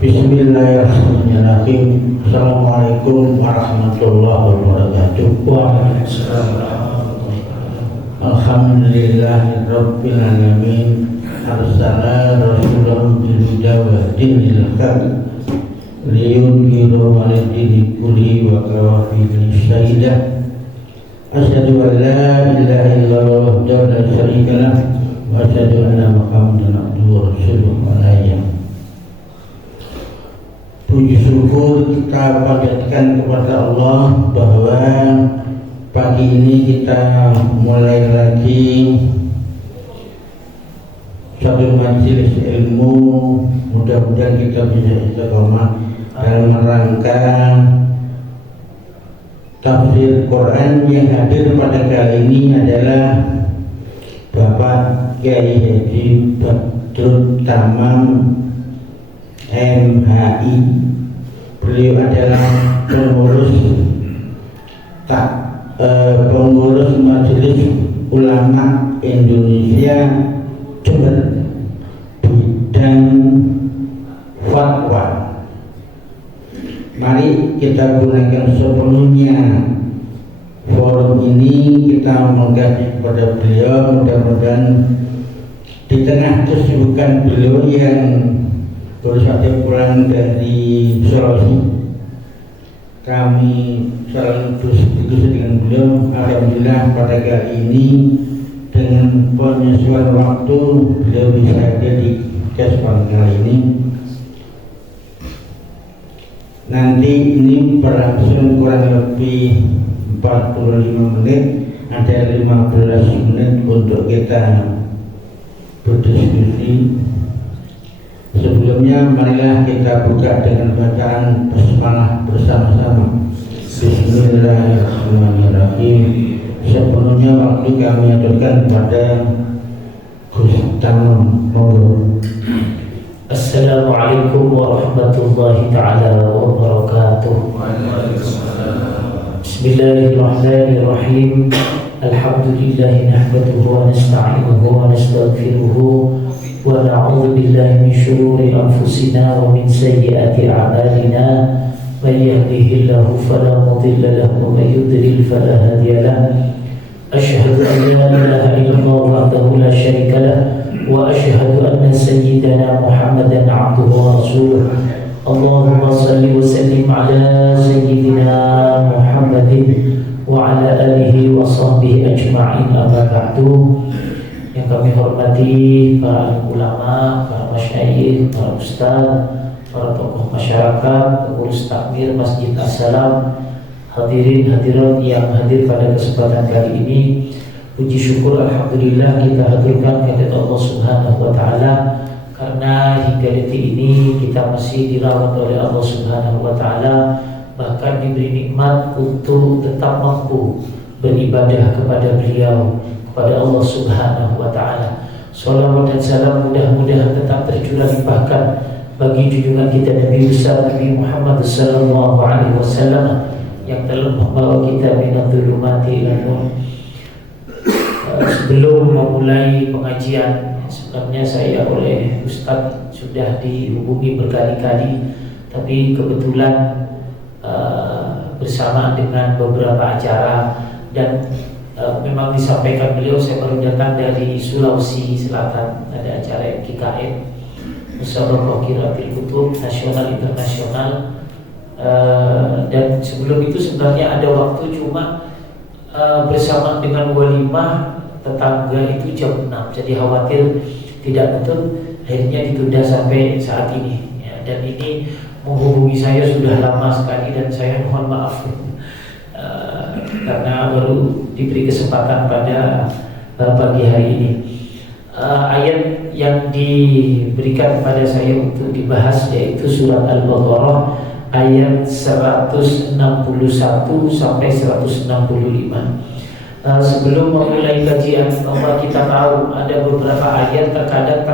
Bismillahirrahmanirrahim. Assalamualaikum warahmatullahi wabarakatuh. Alhamdulillahirabbil alamin. Arsala rasulahu bil huda wa dinil haq liyudhhirahu 'ala dini kulli wa kafa bihi shahidah. Asyhadu an la ilaha illallah wahdahu la syarika lah wa asyhadu anna Muhammadan abduhu wa rasuluhu. Puji syukur kita panjatkan kepada Allah bahwa pagi ini kita mulai lagi satu majelis ilmu. Mudah-mudahan kita bisa istiqomah dalam rangka tafsir Quran. Yang hadir pada kali ini adalah Bapak Kiai Haji Badrut Tamam MHI. Beliau adalah pengurus Majelis Ulama Indonesia Jember bidang fatwa. Mari kita gunakan sepenuhnya forum ini, kita mengkaji kepada beliau. Mudah-mudahan di tengah kesibukan beliau yang baru saja pulang dari Sulawesi, kami selalu berdiskusi dengan beliau. Alhamdulillah pada kali ini dengan penyesuaian waktu beliau bisa hadir di kesempatan kali ini. Nanti ini berlangsung kurang lebih 45 menit, ada 15 menit untuk kita berdiskusi. Sebelumnya marilah kita buka dengan bacaan basmalah bersama-sama. Bismillahirrahmanirrahim. Sepenuhnya waktu kami aturkan pada Gus Tamam. Monggo. Assalamualaikum warahmatullahi ta'ala wabarakatuh. Bismillahirrahmanirrahim. Alhamdulillahi nahmaduhu wa nasta'inuhu wa nastaghfiruhu wa na'udzu billahi min shururi anfusina wa min sayyiati a'malina. Man yahdihillahu fala mudilla lahu wa man yudlil fala hadiya lahu. Asyhadu an la ilaha illallah wahdahu la syarika lahu wa asyhadu anna sayyidana Muhammadan 'abduhu wa rasuluh. Allahumma shalli wa sallim ala sayyidina Muhammadin wa ala alihi wa sahbihi ajma'in. Amma ba'du. Yang kami hormati para ulama, para masyayikh, para ustaz, para tokoh masyarakat, pengurus takmir Masjid As-Salam, hadirin hadirat yang hadir pada kesempatan kali ini. Puji syukur alhamdulillah kita haturkan kehadirat Allah Subhanahu wa taala, karena hingga detik ini kita masih dirawat oleh Allah Subhanahu wa taala, bahkan diberi nikmat untuk tetap mampu beribadah kepada beliau, kepada Allah Subhanahu wa taala. Salawat dan salam mudah-mudahan tetap tercurah limpahkan bagi junjungan kita Nabi besar Nabi Muhammad sallallahu alaihi wasallam yang telah membawa kita minadh-dhulumati ilal nur. Sebelum memulai pengajian, sebenarnya saya oleh Ustadz sudah dihubungi berkali-kali, tapi kebetulan bersamaan dengan beberapa acara dan memang disampaikan beliau, saya baru datang dari Sulawesi Selatan, ada acara MKKM, Musabaqah Qiraatil Kutub nasional internasional, dan sebelum itu sebenarnya ada waktu, cuma bersama dengan walimah tetangga itu jam 6, jadi khawatir tidak betul, akhirnya ditunda sampai saat ini ya. Dan ini menghubungi saya sudah lama sekali dan saya mohon maaf karena baru diberi kesempatan pada pagi hari ini. Ayat yang diberikan kepada saya untuk dibahas yaitu surat Al-Baqarah ayat 161 sampai 165. Sebelum memulai kajian, kita tahu ada beberapa ayat terkadang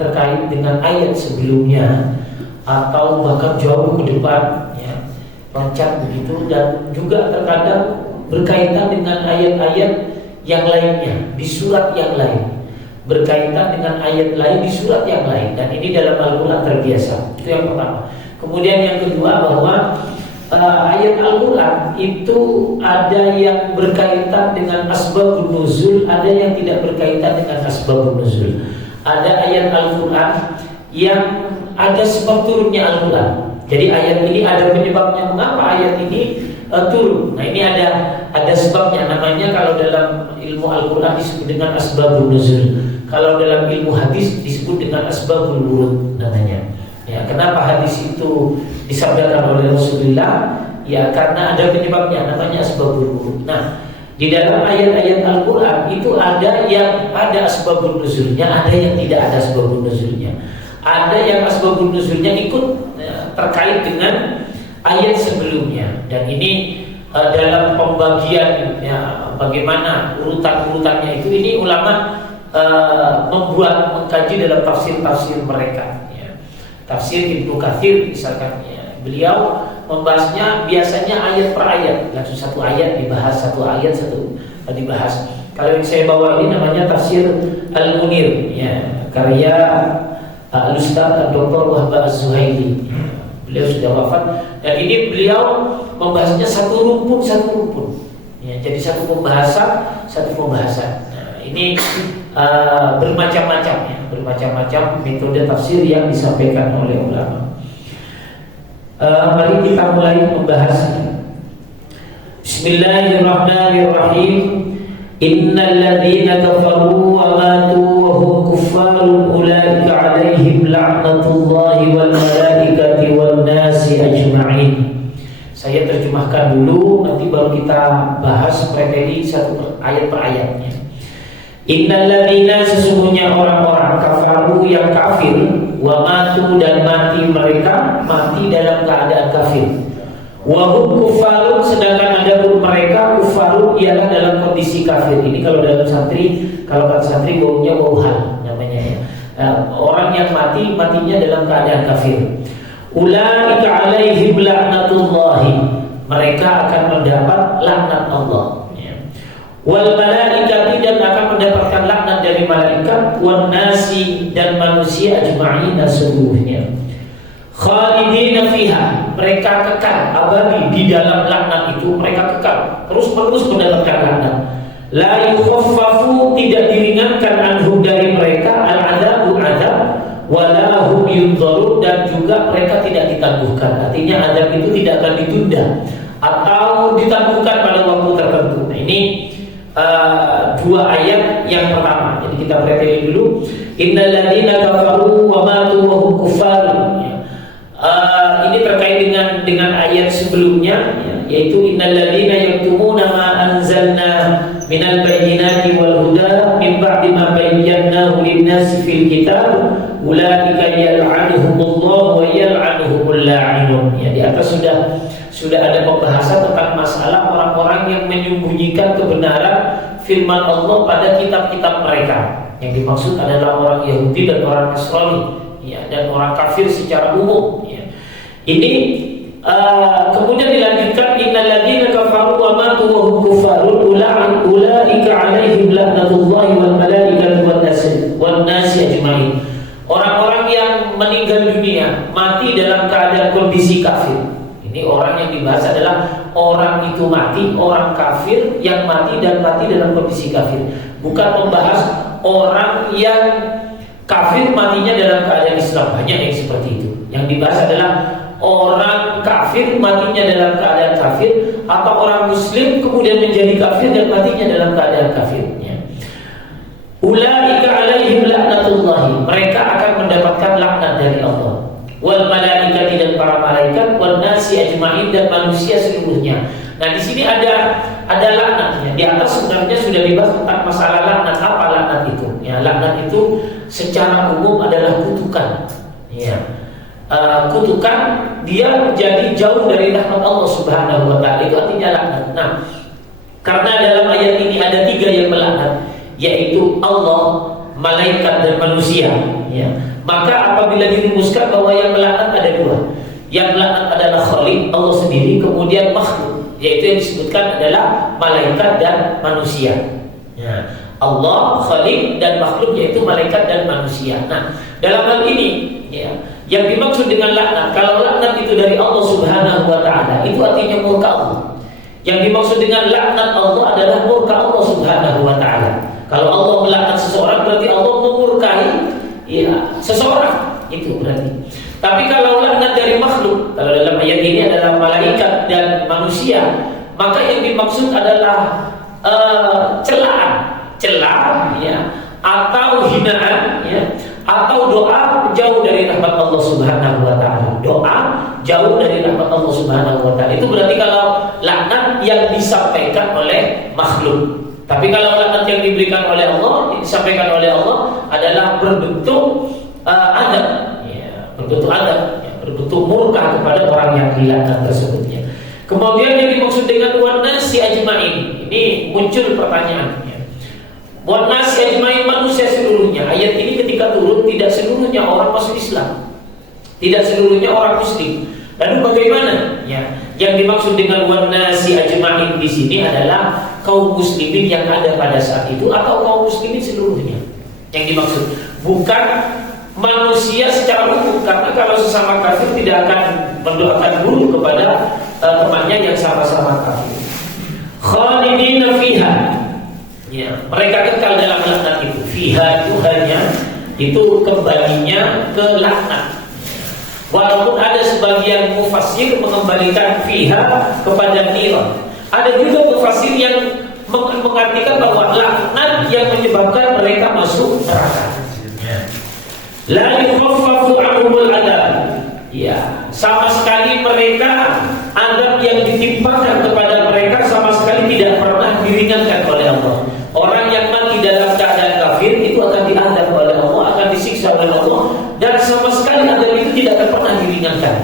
terkait dengan ayat sebelumnya atau bahkan jauh ke depan ya, loncat begitu, dan juga terkadang berkaitan dengan ayat-ayat yang lainnya di surat yang lain. berkaitan dengan ayat lain di surat yang lain, dan ini dalam Al-Quran terbiasa. Itu yang pertama. Kemudian yang kedua, bahwa ayat Al-Quran itu ada yang berkaitan dengan asbabun nuzul, ada yang tidak berkaitan dengan asbabun nuzul. Ada ayat Al-Quran yang ada sebab turunnya Al-Quran. Jadi ayat ini ada penyebabnya mengapa ayat ini turun. Nah ini ada sebabnya. Namanya kalau dalam ilmu Al-Quran disebut dengan asbabun nuzul. Kalau dalam ilmu hadis disebut dengan asbabul wurud namanya. Ya, kenapa hadis itu disabdakan oleh Rasulullah? Ya karena ada penyebabnya, namanya asbabul wurud. Nah, di dalam ayat-ayat Al-Quran itu ada yang ada asbabun nuzulnya, ada yang tidak ada asbabun nuzulnya. Ada yang asbabun nuzulnya ikut terkait dengan ayat sebelumnya. Dan ini dalam pembagian ya, bagaimana urutan-urutannya itu, ini ulama mengkaji dalam tafsir-tafsir mereka. Tafsir Ibnu Katsir misalkan, ya, beliau membahasnya biasanya ayat per ayat, langsung satu ayat dibahas, satu ayat satu dibahas. Kalau yang saya bawa ini namanya tafsir Al-Munir, ya, karya Al-Ustaz Dr. Wahbah Az-Zuhaili. Beliau sudah wafat, dan ini beliau membahasnya satu rumpun, ya, jadi satu pembahasan. Nah, ini bermacam-macam metode tafsir yang disampaikan oleh ulama. Mari kita mulai membahas. Bismillahirrahmanirrahim. Innal ladzina kafaru wa matu wa hum kuffarun ulaika 'alaihim la'natullahi wal malaikati wan nasi ajma'in. Saya terjemahkan dulu, nanti baru kita bahas materi satu ayat per ayatnya. Innal ladzina, sesungguhnya orang-orang kafaru yang kafir, wa matu, dan mati mereka mati dalam keadaan kafir. Wa hum kufarun, sedangkan adapun mereka kufarun ialah dalam kondisi kafir. Ini kalau dalam santri, kalau kata santri baunya bau hal namanya ya. Orang yang matinya dalam keadaan kafir. Ulaika 'alaihim la'natullahi, mereka akan mendapat laknat Allah. Wal malaikati, dan akan mendapatkan laknat dari malaikat, wan nasi, dan manusia ajma'ina seluruhnya. Khalidina fiha, mereka kekal abadi di dalam laknat itu, mereka kekal terus-menerus mendapatkan laknat. La yukhaffafu, tidak diringankan anhum dari mereka al-'adzabu azab, wala hum yunzarun, dan juga mereka tidak ditangguhkan. Artinya azab itu tidak akan ditunda atau ditangguhkan pada waktu tertentu. Nah, ini dua ayat yang pertama. Jadi kita perhatikan dulu. Innal ladzina kafaru wa matu wa hum kuffar. Ini terkait dengan ayat sebelumnya, ya, yaitu innal ladzina yaktumuna ma anzalna minal bayyinati wal huda min ba'di ma bayyanahu lin-nasi fil kitab ulaika yal'anuhumullahu wa yal'anuhumul la'inun. Ya, di atas sudah ada pembahasan tentang masalah orang-orang yang menyembunyikan kebenaran firman Allah pada kitab-kitab mereka. Yang dimaksud adalah orang Yahudi dan orang Nasrani, ya, dan orang kafir secara umum. Ya. Ini kemudian dilanjutkan, innal ladzina kafaru wa matu wa hum kuffarun ulaika 'alaihim la'natullahi wal malaikati wan nasi ajma'in. Orang-orang yang meninggal dunia mati dalam keadaan kondisi kafir. Ini orang yang dibahas adalah orang itu mati, orang kafir yang mati dan mati dalam kondisi kafir. Bukan membahas orang yang kafir matinya dalam keadaan Islam, hanya yang seperti itu. Yang dibahas adalah orang kafir matinya dalam keadaan kafir, atau orang muslim kemudian menjadi kafir dan matinya dalam keadaan kafir. Ulaika 'alaihim la'natullahi, mereka akan mendapatkan laknat dari Allah. Wal malaikati, dan para malaikat, wan nasi ajma'in, dan manusia seluruhnya. Nah, di sini ada laknatnya. Di atas sebenarnya sudah dibahas tentang masalah laknat. Apa laknat itu? Ya, laknat itu secara umum adalah kutukan. Ya. Kutukan, dia menjadi jauh dari rahmat Allah Subhanahu wa ta'ala. Itu artinya laknat. Nah, karena dalam ayat ini ada 3 yang melaknat, yaitu Allah, malaikat, dan manusia. Ya. Maka apabila dirumuskan bahwa yang melaknat ada 2. Yang melaknat adalah Khaliq, Allah sendiri, kemudian makhluk, yaitu yang disebutkan adalah malaikat dan manusia. Ya, Allah khaliq dan makhluk yaitu malaikat dan manusia. Nah, dalam hal ini ya, yang dimaksud dengan laknat, kalau laknat itu dari Allah Subhanahu wa taala, itu artinya murka Allah. Yang dimaksud dengan laknat Allah adalah murka Allah Subhanahu wa taala. Kalau Allah melaknat seseorang berarti Allah memurkai ya seseorang, itu berarti. Tapi kalau laknat dari makhluk, kalau dalam ayat ini adalah malaikat dan manusia, maka yang dimaksud adalah celaan ya, atau hinaan ya, atau doa jauh dari rahmat Allah Subhanahu wa taala. Doa jauh dari rahmat Allah Subhanahu wa taala. Itu berarti kalau laknat yang disampaikan oleh makhluk. Tapi kalau laknat yang diberikan oleh Allah, yang disampaikan oleh Allah adalah berbentuk adab ya, berbentuk adab ya, berbentuk murka kepada orang yang dilaknat tersebutnya. Kemudian yang dimaksud dengan wan nasi ajmain, ini muncul pertanyaannya. Wan nasi ajmain, manusia seluruhnya. Ayat ini ketika turun tidak seluruhnya orang masuk Islam, tidak seluruhnya orang Muslim. Lalu bagaimana? Ya, yang dimaksud dengan wan nasi ajmain di sini adalah kaum muslimin yang ada pada saat itu atau kaum muslimin seluruhnya. Yang dimaksud bukan manusia secara umum, karena kalau sesama kafir tidak akan mendoakan buruk kepada temannya yang sama-sama kafir. Khalidina fiha. Ya, mereka kekal dalam laknat itu. Fiha itu hanya itu kembalinya ke laknat. Walaupun ada sebagian mufassir mengembalikan fiha kepada niran. Ada juga mufassir yang mengartikan bahwa laknat yang menyebabkan mereka masuk neraka. La yukhaffafu anhumul adab. Ya, sama sekali mereka adab yang ditimpakan kepada mereka sama sekali tidak pernah diringankan oleh Allah. Orang yang mati dalam keadaan kafir itu akan diadab oleh Allah, akan disiksa oleh Allah, dan sama sekali adab itu tidak akan pernah diringankan.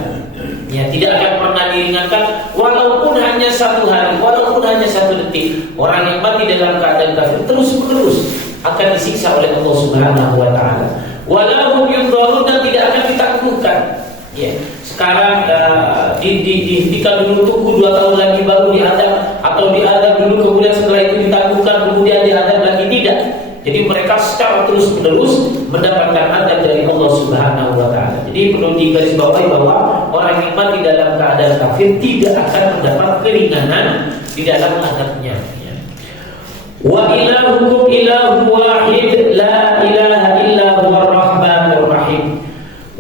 Ya, tidak akan pernah diringankan walaupun hanya satu hari, walaupun hanya satu detik. Orang yang mati dalam keadaan kafir terus-menerus akan disiksa oleh Allah Subhanahu wa taala. Walahum yunzarun, dan tidak akan ditangguhkan. Ya, sekarang jika dulu tunggu 2 tahun lagi baru diadab, atau diadab dulu kemudian setelah itu ditangguhkan kemudian diadab lagi, tidak. Jadi mereka secara terus-menerus mendapatkan adab dari Allah Subhanahu wa taala. Jadi perlu digarisbawahi bahwa orang yang mati dalam keadaan kafir tidak akan mendapat keringanan di dalam adabnya. Wa ilahukum ilahu wahid la ilaha illa huwar rahmanur rahim.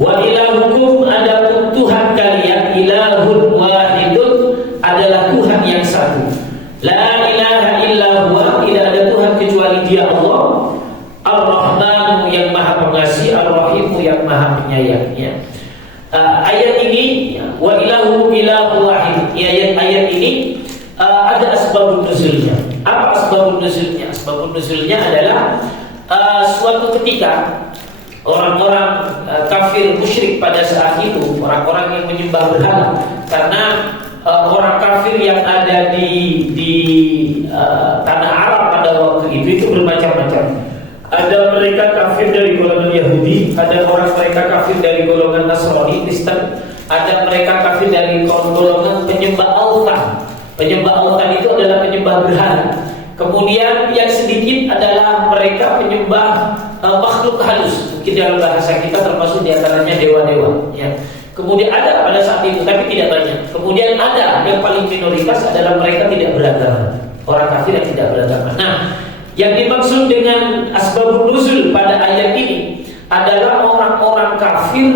Wa ilahukum, adapun Tuhan kalian, ilahun wahidun, adalah Tuhan yang satu. La ilaha illa huwa, tidak ada Tuhan kecuali Dia Allah. Ar-Rahmanu, yang Maha Pengasih, Ar-Rahimu, yang Maha Penyayang. Ya. Ayat ini wa ilahukum ilahu wahid. Ayat ini ada asbabun nuzulnya. Apa asbabun nuzulnya? Asbabun nuzulnya adalah suatu ketika orang-orang kafir musyrik pada saat itu, orang-orang yang menyembah berhala, karena orang kafir yang ada di tanah Arab pada waktu itu bermacam-macam. Ada mereka kafir dari golongan Yahudi, ada orang mereka kafir dari golongan Nasrani, Kristen, ada mereka kafir dari golongan penyembah autan. Penyembah autan itu adalah penyembah berhala. Kemudian yang sedikit adalah mereka penyembah makhluk halus. Mungkin dalam bahasa kita termasuk diantaranya dewa-dewa. Ya. Kemudian ada pada saat itu, tapi tidak banyak. Kemudian ada yang paling minoritas adalah mereka tidak beragama, orang kafir yang tidak beragama. Nah, yang dimaksud dengan asbabun nuzul pada ayat ini adalah orang-orang kafir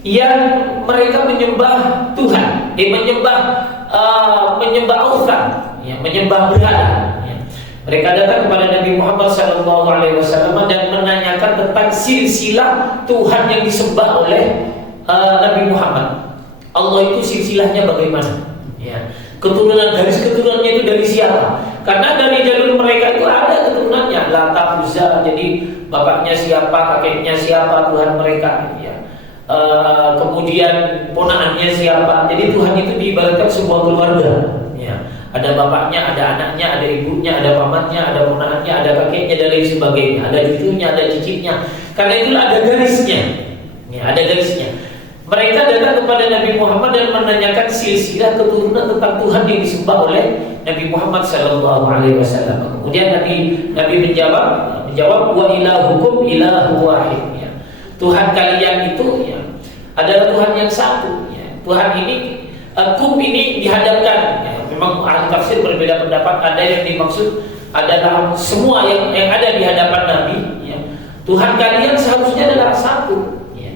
yang mereka menyembah Tuhan, menyembah autan, ya, menyembah berhala. Ya. Mereka datang kepada Nabi Muhammad SAW dan menanyakan tentang silsilah Tuhan yang disembah oleh Nabi Muhammad. Allah itu silsilahnya bagaimana? Ya. Garis keturunannya itu dari siapa? Karena dari jalur mereka itu ada keturunannya, Lata, Uzza. Jadi bapaknya siapa, kakeknya siapa, Tuhan mereka. Ya. Kemudian ponakannya siapa. Jadi Tuhan itu diibaratkan sebuah keluarga. Ya. Ada bapaknya, ada anaknya, ada ibunya, ada pamannya, ada ponakannya, ada kakeknya, dan lain sebagainya. Ada cucunya, ada cicitnya. Karena itulah ada garisnya. Ya, ada garisnya. Mereka datang kepada Nabi Muhammad dan menanyakan silsilah keturunan tentang Tuhan yang disembah oleh Nabi Muhammad sallallahu alaihi wasallam. Kemudian Nabi menjawab wa ilahukum ilahu wahid, ya. Tuhan kalian itu, ya, adalah Tuhan yang satu, ya. Tuhan ini kum ini dihadapkan, ya. Memang ahli tafsir berbeda pendapat. Ada yang dimaksud adalah semua yang ada di hadapan Nabi, ya. Tuhan kalian seharusnya adalah satu, ya.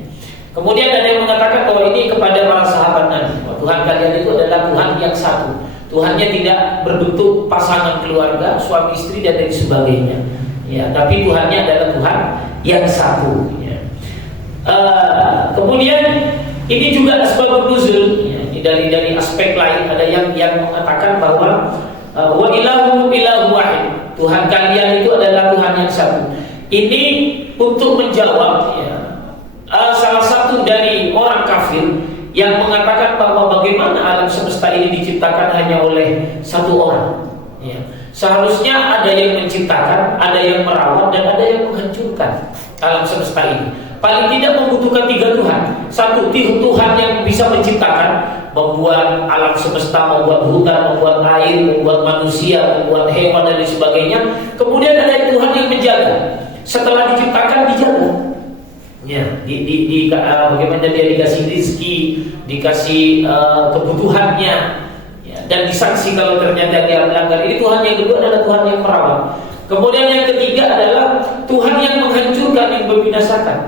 Kemudian ada yang mengatakan bahwa ini kepada para sahabat Nabi, bahwa Tuhan kalian itu adalah Tuhan yang satu. Tuhannya tidak berbentuk pasangan keluarga, suami istri dan lain sebagainya, ya. Tapi Tuhannya adalah Tuhan yang satu, ya. Kemudian ini juga asbabun nuzul, ya. Dari aspek lain ada yang mengatakan bahwa wa ilahu ilahu wahid, Tuhan kalian itu adalah Tuhan yang satu. Ini untuk menjawab, ya, salah satu dari orang kafir yang mengatakan bahwa bagaimana alam semesta ini diciptakan hanya oleh satu orang, ya. Seharusnya ada yang menciptakan, ada yang merawat, dan ada yang menghancurkan alam semesta ini. Paling tidak membutuhkan tiga Tuhan. Satu, Tuhan yang bisa menciptakan, membuat alam semesta, membuat hutan, membuat air, membuat manusia, membuat hewan dan lain sebagainya. Kemudian ada Tuhan yang menjaga. Setelah diciptakan, dijaga, ya. Bagaimana dia dikasih rezeki, dikasih kebutuhannya, ya. Dan disanksi kalau ternyata dia melanggar. Ini Tuhan yang kedua adalah Tuhan yang merawat. Kemudian yang ketiga adalah Tuhan yang menghancurkan, yang membinasakan,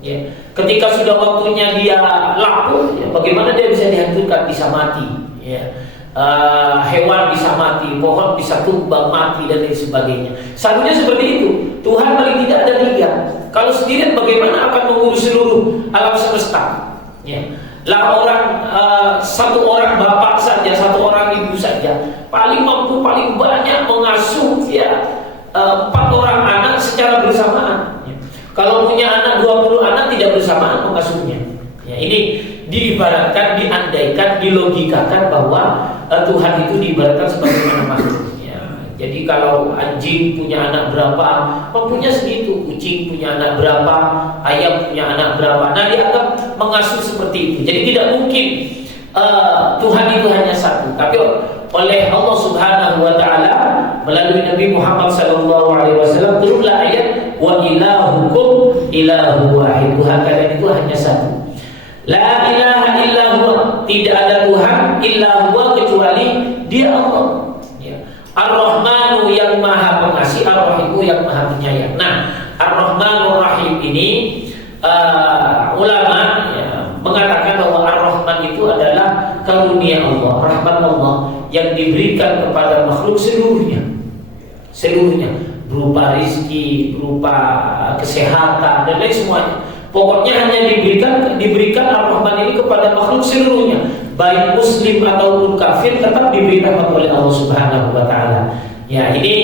ya. Ketika sudah waktunya dia lapuk, ya, bagaimana dia bisa dihancurkan, bisa mati, ya. Hewan bisa mati, pohon bisa tumbang mati dan lain sebagainya. Seharusnya seperti itu. Tuhan paling tidak ada tiga. Kalau sendirian bagaimana akan mengurus seluruh alam semesta, ya. Lah satu orang bapak saja, satu orang ibu saja paling mampu, paling banyak mengasuh, ya, 4 orang anak secara bersamaan, ya. Kalau punya anak 20 anak tidak bersamaan mengasuhnya, ya. Ini diibaratkan, diandaikan, dilogikakan bahwa Tuhan itu diibaratkan sebagaimana makhluk, ya. Jadi kalau anjing punya anak berapa, mempunyai segitu. Kucing punya anak berapa, ayam punya anak berapa. Nah, dianggap mengasuh seperti itu. Jadi tidak mungkin Tuhan itu hanya satu. Tapi oleh Allah Subhanahu wa taala melalui Nabi Muhammad sallallahu alaihi wasallam turunlah ayat wa ilahukum ilahu wahid. Tuhan kalian itu hanya satu. La ilaha illa huwa, tidak ada Tuhan illa huwa kecuali Dia Allah, ya. Ar-Rahmanu yang Maha Pengasih, Ar-Rahimu yang Maha Penyayang. Nah, Ar-Rahmanur Rahim ini ulama, ya, mengatakan bahwa Ar-Rahman itu adalah karunia Allah, rahmat Allah yang diberikan kepada makhluk seluruhnya, berupa rizki, berupa kesehatan dan lain semuanya. Pokoknya hanya diberikan Ar-Rahman ini kepada makhluk seluruhnya, baik muslim ataupun kafir, tetap diberi rahmat oleh Allah Subhanahu wa taala. Ya, ini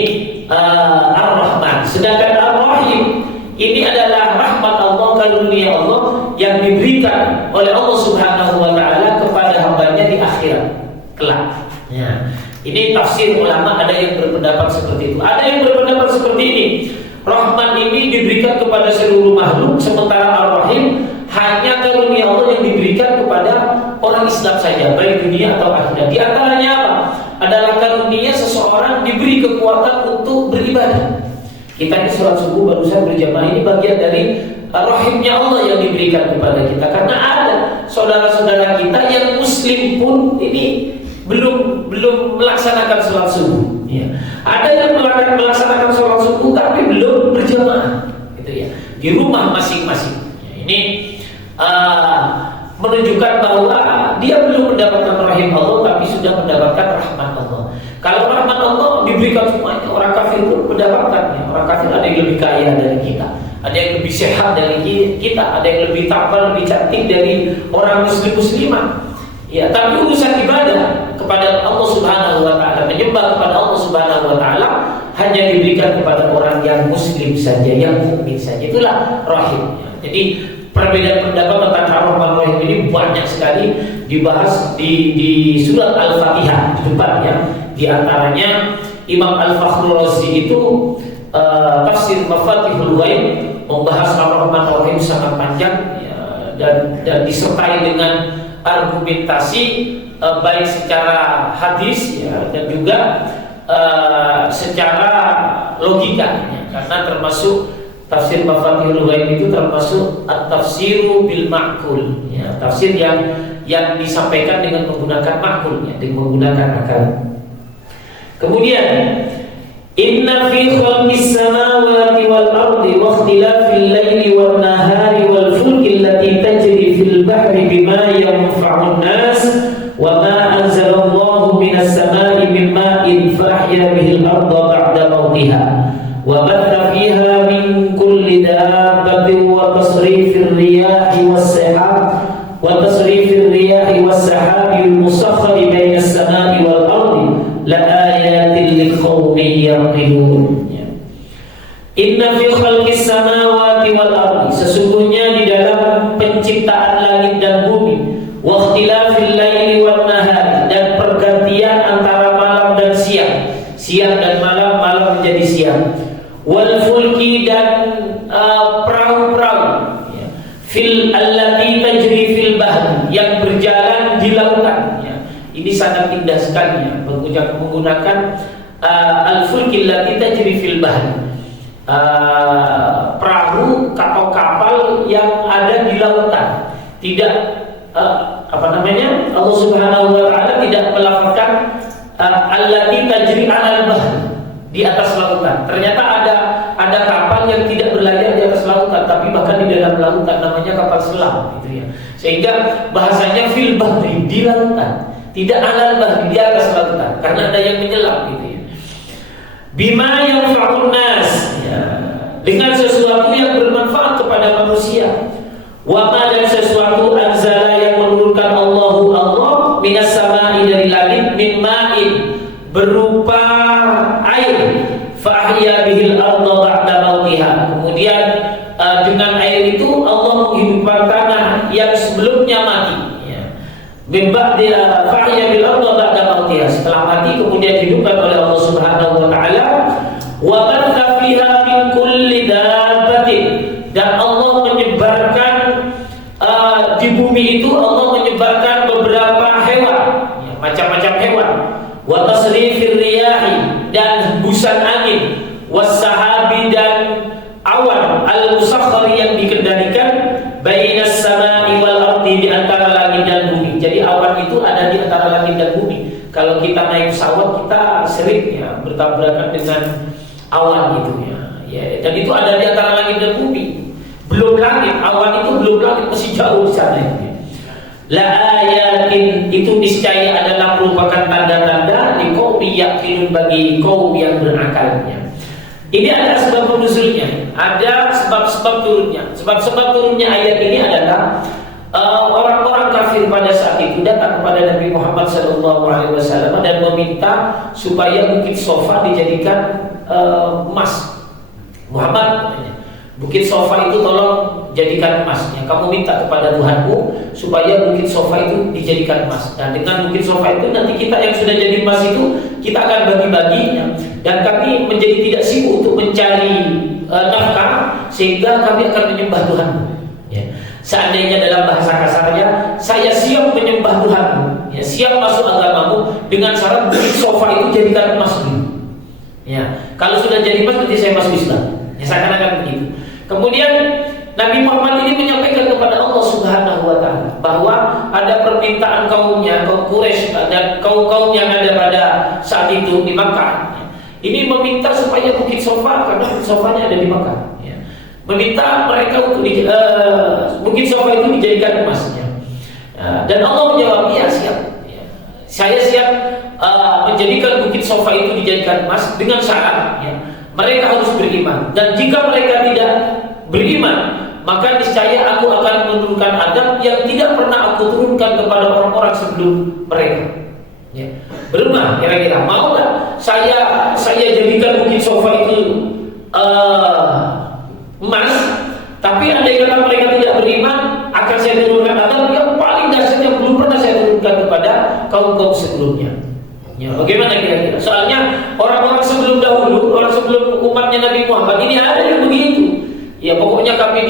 Ar-Rahman. Sedangkan Ar-Rahim ini adalah rahmat Allah, karunia Allah yang diberikan oleh Allah Subhanahu wa taala kepada hambanya di akhirat kelak. Ya. Ini tafsir ulama, ada yang berpendapat seperti itu. Ada yang berpendapat seperti ini. Rahman ini diberikan kepada seluruh makhluk, sementara Ar-Rahim hanya karunia Allah yang diberikan kepada orang Islam saja, baik dunia atau akhirat. Di antaranya apa? Adalah karunia seseorang diberi kekuatan untuk beribadah. Kita ini sholat subuh barusan berjamaah, ini bagian dari rahimnya Allah yang diberikan kepada kita. Karena ada saudara-saudara kita yang muslim pun ini belum melaksanakan sholat subuh, ya. Ada yang melaksanakan sholat subuh tapi belum berjamaah, gitu, ya, di rumah masing-masing, ya. Ini menunjukkan bahwa dia belum mendapatkan rahim Allah tapi sudah mendapatkan rahmat Allah. Kalau rahmat Allah diberikan semuanya, orang kafir pun mendapatkannya. Orang kafir ada yang lebih kaya dari kita, ada yang lebih sehat dari kita, ada yang lebih tampan, lebih cantik dari orang muslimah. Ya, tapi urusan ibadah kepada Allah Subhanahu wa taala, menyembah kepada Allah Subhanahu wa taala hanya diberikan kepada orang yang muslim saja, yang mukmin saja. Itulah rahim. Jadi perbedaan pendapat tentang Ar-Rahman Ar-Rahim ini banyak sekali dibahas di surat Al-Fatihah di depan, ya. Di antaranya Imam Al-Fakhrur Razi itu tafsir Mafatihul Ghaib membahas Ar-Rahman Ar-Rahim sangat panjang, ya, dan disertai dengan argumentasi baik secara hadis ya, dan juga secara logika ya. Karena termasuk tafsir Mafatihul Ghaib itu termasuk at-tafsiru bil ma'qul ya, tafsir yang disampaikan dengan menggunakan ma'qul ya, dengan menggunakan akal. Kemudian inna fi khalqis samawati wal ardi wa ikhtilafil laili wan nahari wal fulki allati tajri fil bahri bima yanfa'un nas wa ma anzalallahu minas samai min ma'in fa ahya bihil arda ba'da mawtiha wa batha fiha min kulli dabbatin wa tasrifir riyahi was sahabi al-musakhkhari baina as-samai wal ardi la ayatin liqaumin yaqilun. Inna fi khalqis samawati wal ardi, sesungguhnya di dalam penciptaan langit dan bumi, wa ikhtilafil laili wan nahari, dan pergantian antara malam dan siang, siang dan malam, malam menjadi siang, wal fulki, dan perahu-perahu fil allati tajri fil bahr, yang berjalan di lautan ya. Ini sangat indah sekali ya, menggunakan al-fulki allati tajri fil bahr, perahu atau kapal yang ada di lautan. Tidak Allah Subhanahu wa taala tidak melafazkan allati tajri 'alal bahr, di atas lautan. Ternyata ada kapal yang tidak berlayar di atas lautan, tapi bahkan di dalam lautan, namanya kapal selam gitu ya. Sehingga bahasanya fil bahri, di lautan, tidak 'alal bahri, di atas lautan, karena ada yang menyelam gitu ya. Bima yanfa'un nas ya, dengan sesuatu yang bermanfaat kepada manusia. Wa ma, dan sesuatu anzala yang menurunkan Allah minas samai, dari langit, min ma'in, berupa air, fa ahya bihil arda ba'da mautiha, kemudian dengan air itu Allah menghidupkan tanah yang sebelumnya mati ya. Fa ahya bihil arda ba'da mautiha, setelah mati kemudian dihidupkan oleh Allah Subhanahu wa taala. Wa batha fiha min kulli dabbatin, dan Allah menyebarkan di bumi itu, Allah menyebarkan beberapa hewan ya, macam-macam hewan. Wa tasrifir riyahi, dan hembusan angin, was sahabi, dan awan, al-musakhkhari, yang dikendalikan, bainas samai wal ardi, di antara langit dan bumi. Jadi awan itu ada di antara langit dan bumi. Kalau kita naik pesawat, kita sering ya bertabrakan dengan awan gitu ya. Dan itu ada di antara langit dan bumi. Belum langit, awan itu belum langit, masih jauh di sana ya. La ayatin, itu niscaya adalah merupakan tanda-tanda liqaumin yaqilun, bagi kaum yang berakalnya. Ini ada sebab nuzulnya, ada sebab-sebab turunnya. Sebab-sebab turunnya ayat ini adalah orang-orang kafir pada saat itu datang kepada Nabi Muhammad SAW dan meminta supaya Bukit Sofa dijadikan emas. Muhammad, Bukit Sofa itu tolong jadikan emas ya. Kamu minta kepada Tuhanmu supaya Bukit Sofa itu dijadikan emas. Dan dengan Bukit Sofa itu nanti kita yang sudah jadi emas itu, kita akan bagi-bagi ya. Dan kami menjadi tidak sibuk untuk mencari nafkah, sehingga kami akan menyembah Tuhanmu ya. Seandainya dalam bahasa kasarnya, saya siap menyembah Tuhanmu ya, siap masuk agamamu, dengan syarat Bukit Sofa itu jadikan emas dulu ya. Kalau sudah jadi emas, nanti saya masuk Islam ya, seakan-akan begitu. Kemudian Nabi Muhammad ini menyampaikan kepada Allah Subhanahu wa taala bahwa ada permintaan kaumnya, kaum Quraisy dan kaum-kaum yang ada pada saat itu di Makkah. Ini meminta supaya Bukit Sofa, karena Bukit Sofanya ada di Makkah ya, meminta mereka untuk Bukit Sofa itu dijadikan emas ya. Dan Allah menjawab, iya siap ya. Saya siap menjadikan Bukit Sofa itu dijadikan emas, dengan syarat ya, mereka harus beriman. Dan jika mereka tidak beriman, maka niscaya aku akan menurunkan adab yang tidak pernah aku turunkan kepada orang-orang sebelum mereka ya. Berubah kira-kira, mau nggak saya jadikan Bukit Sofa itu emas, tapi andai kata mereka tidak beriman, akan saya turunkan adab yang paling dahsyat yang belum pernah saya turunkan kepada kaum-kaum sebelumnya ya. Bagaimana kira-kira? Soalnya orang-orang sebelum dahulu, orang sebelum umatnya Nabi Muhammad ini ada yang begitu ya. Pokoknya kami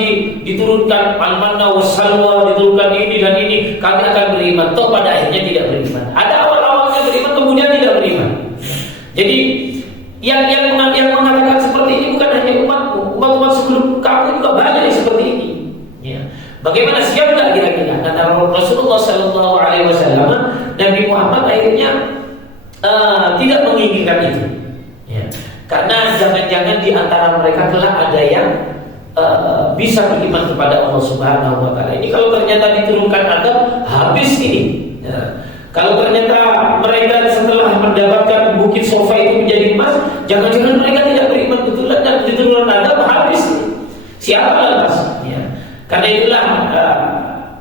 diturunkan al-manna was salwa, diturunkan ini dan ini, kami akan beriman. Toh pada akhirnya tidak beriman. Ada awal-awalnya beriman kemudian tidak beriman. Jadi yang mengatakan seperti ini bukan hanya umatmu, umat-umat sebelum kamu juga banyak yang seperti ini. Ya. Bagaimana siap nggak kira-kira? Kata Rasulullah Sallallahu Alaihi Wasallam, Nabi Muhammad akhirnya tidak menginginkan itu. Ya. Karena jangan-jangan di antara mereka kelak ada yang bisa beriman kepada Allah Subhanahu Wa Taala. Ini kalau ternyata diturunkan adab, habis ini. Ya. Kalau ternyata mereka setelah mendapatkan bukit sofa itu menjadi emas, jangan-jangan mereka tidak beriman betulan dan diturunkan adab, habis. Siapa lepas? Ya. Karena itulah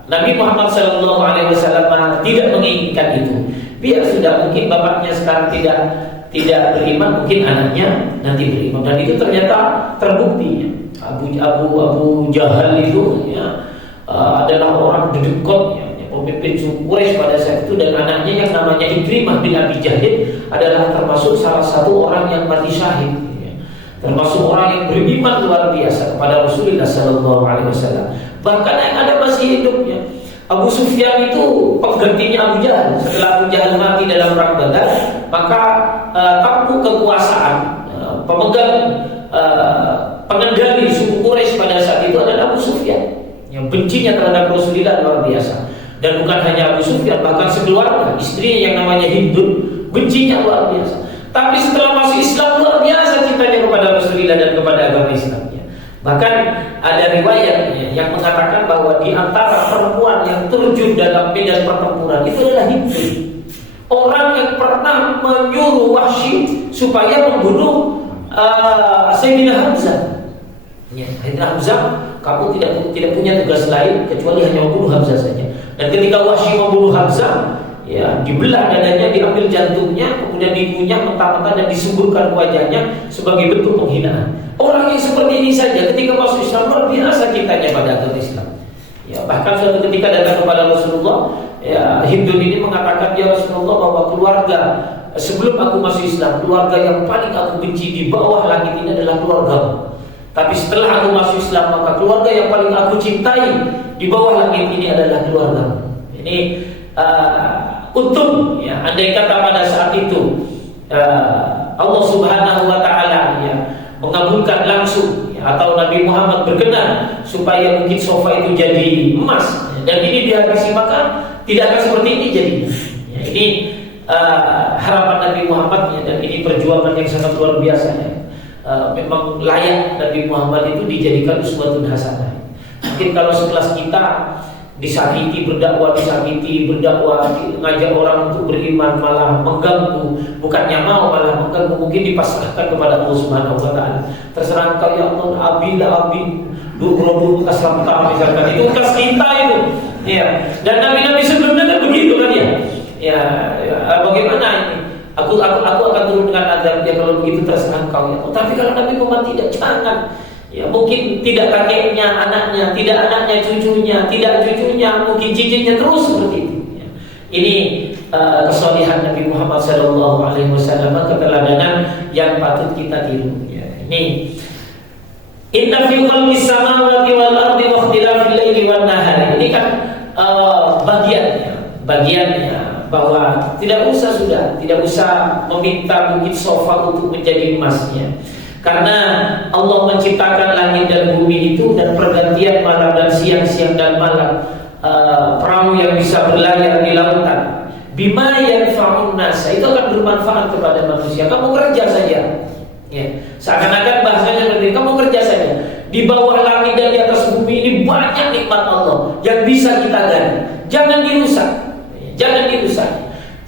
Nabi Muhammad SAW tidak menginginkan itu. Biar sudah mungkin bapaknya sekarang tidak beriman, mungkin anaknya nanti beriman. Dan itu ternyata terbukti. Abu Jahal itu ya, adalah orang dedekot, ya, pemimpin suku Quraisy pada saat itu, dan anaknya yang namanya Ikrimah bin Abi Jahl adalah termasuk salah satu orang yang mati syahid. Termasuk orang yang beriman luar biasa kepada Rasulullah Sallallahu Alaihi Wasallam. Bahkan yang ada masih hidupnya. Abu Sufyan itu penggantinya Abu Jahal. Setelah Abu Jahal mati dalam perang Badar, maka tampuk kekuasaan pemegang pengendali suku Quraisy pada saat itu adalah Abu Sufyan. Yang bencinya terhadap Rasulullah luar biasa. Dan bukan hanya Abu Sufyan, bahkan sekeluarga, istrinya yang namanya Hindun, bencinya luar biasa. Tapi setelah masuk Islam luar biasa cintanya kepada Rasulullah dan kepada agama Islam. Bahkan ada riwayat yang mengatakan bahwa di antara perempuan yang terjun dalam medan pertempuran itu adalah Hindun, orang yang pernah menyuruh Wahsy supaya membunuh Sayyidina Hamzah. Sayyidina Hamzah, kamu tidak punya tugas lain kecuali hanya membunuh Hamzah saja. Dan ketika Wahsy membunuh Hamzah, ya, dibelah dadanya, diambil jantungnya, kemudian dikunyah mentah-mentah dan disuburkan wajahnya sebagai bentuk penghinaan. Orang yang seperti ini saja ketika masuk Islam luar biasa cintanya pada agama Islam. Ya, bahkan suatu ketika datang kepada Rasulullah, ya, Hindun ini mengatakan, ya Rasulullah, bahwa keluarga sebelum aku masuk Islam, keluarga yang paling aku benci di bawah langit ini adalah keluargamu. Tapi setelah aku masuk Islam, maka keluarga yang paling aku cintai di bawah langit ini adalah keluargamu. Ini untung, ya, andai kata pada saat itu Allah Subhanahu Wa Taala, ya, mengabulkan langsung, ya, atau Nabi Muhammad berkenan supaya bukit sofa itu jadi emas, ya, dan ini dihabisi, maka tidak akan seperti ini jadinya. Ya, ini harapan Nabi Muhammad, ya, dan ini perjuangan yang sangat luar biasa. Ya. Memang layak Nabi Muhammad itu dijadikan uswatun hasanah. Mungkin kalau sekelas kita disakiti berdakwah, ngajak orang untuk beriman malah mengganggu, bukannya mau malah mengganggu, mungkin dipasrahkan kepada Allah Subhanahu Wa Taala. Terserah engkau ya Allah, abi dulu kaslam kita, misalkan itu kas kita itu, ya. Dan nabi-nabi sebelumnya kan begitu kan, ya. Ya, bagaimana ini? Aku akan turun dengan azab, ya, kalau begitu terserah engkau ya Allah. Tapi kalau Nabi Muhammad tidak, jangan. Ya, mungkin tidak kakeknya, anaknya, tidak anaknya, cucunya, tidak cucunya, mungkin cicitnya, terus seperti itu. Ya. Ini kesolihan Nabi Muhammad SAW, keteladanan yang patut kita tiru. Ya. Ini Inna fi khalqis samawati wal ardi wa ikhtilafil laili wan nahar. Ini kan bagiannya bahwa tidak usah meminta bukit sofa untuk menjadi emasnya. Karena Allah menciptakan langit dan bumi itu dan pergantian malam dan siang dan malam, perahu yang bisa berlayar di lautan, bima yanfa'un nas, itu akan bermanfaat kepada manusia. Kamu kerja saja, ya. Seakan-akan bahasanya seperti kamu kerja saja. Di bawah langit dan di atas bumi ini banyak nikmat Allah yang bisa kita gali. Jangan dirusak.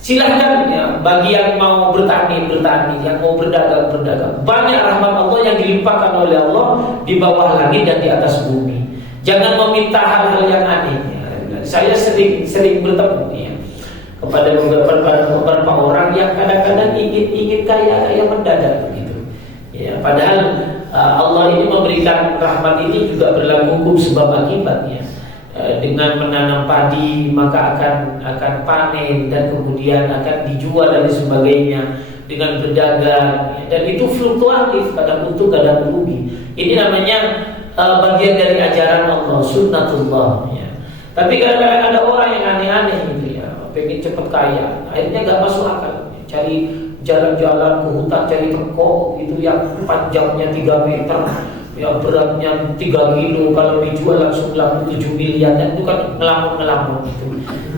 Silahkan, ya, bagi yang mau bertani, yang mau berdagang. Banyak rahmat Allah yang dilimpahkan oleh Allah di bawah langit dan di atas bumi. Jangan meminta hal-hal yang aneh. Ya. Saya sering bertemu, ya, kepada beberapa orang yang kadang-kadang ingin kaya mendadak begitu. Ya, padahal Allah ini memberikan rahmat ini juga berlaku hukum sebab akibatnya. Dengan menanam padi maka akan panen dan kemudian akan dijual dan sebagainya, dengan berdagang, dan itu fluktuatif, kadang untung kadang rugi. Ini namanya bagian dari ajaran Allah, sunnatullah, ya. Tapi kadang-kadang ada orang yang aneh-aneh gitu, ya. pengen cepat kaya, akhirnya nggak masuk akal. Cari jalan-jalan ke hutan, cari teko itu yang panjangnya 3 meter, yang beratnya 3 kilo, kalau dijual langsung laku 7 miliar, dan itu kan ngelamun itu.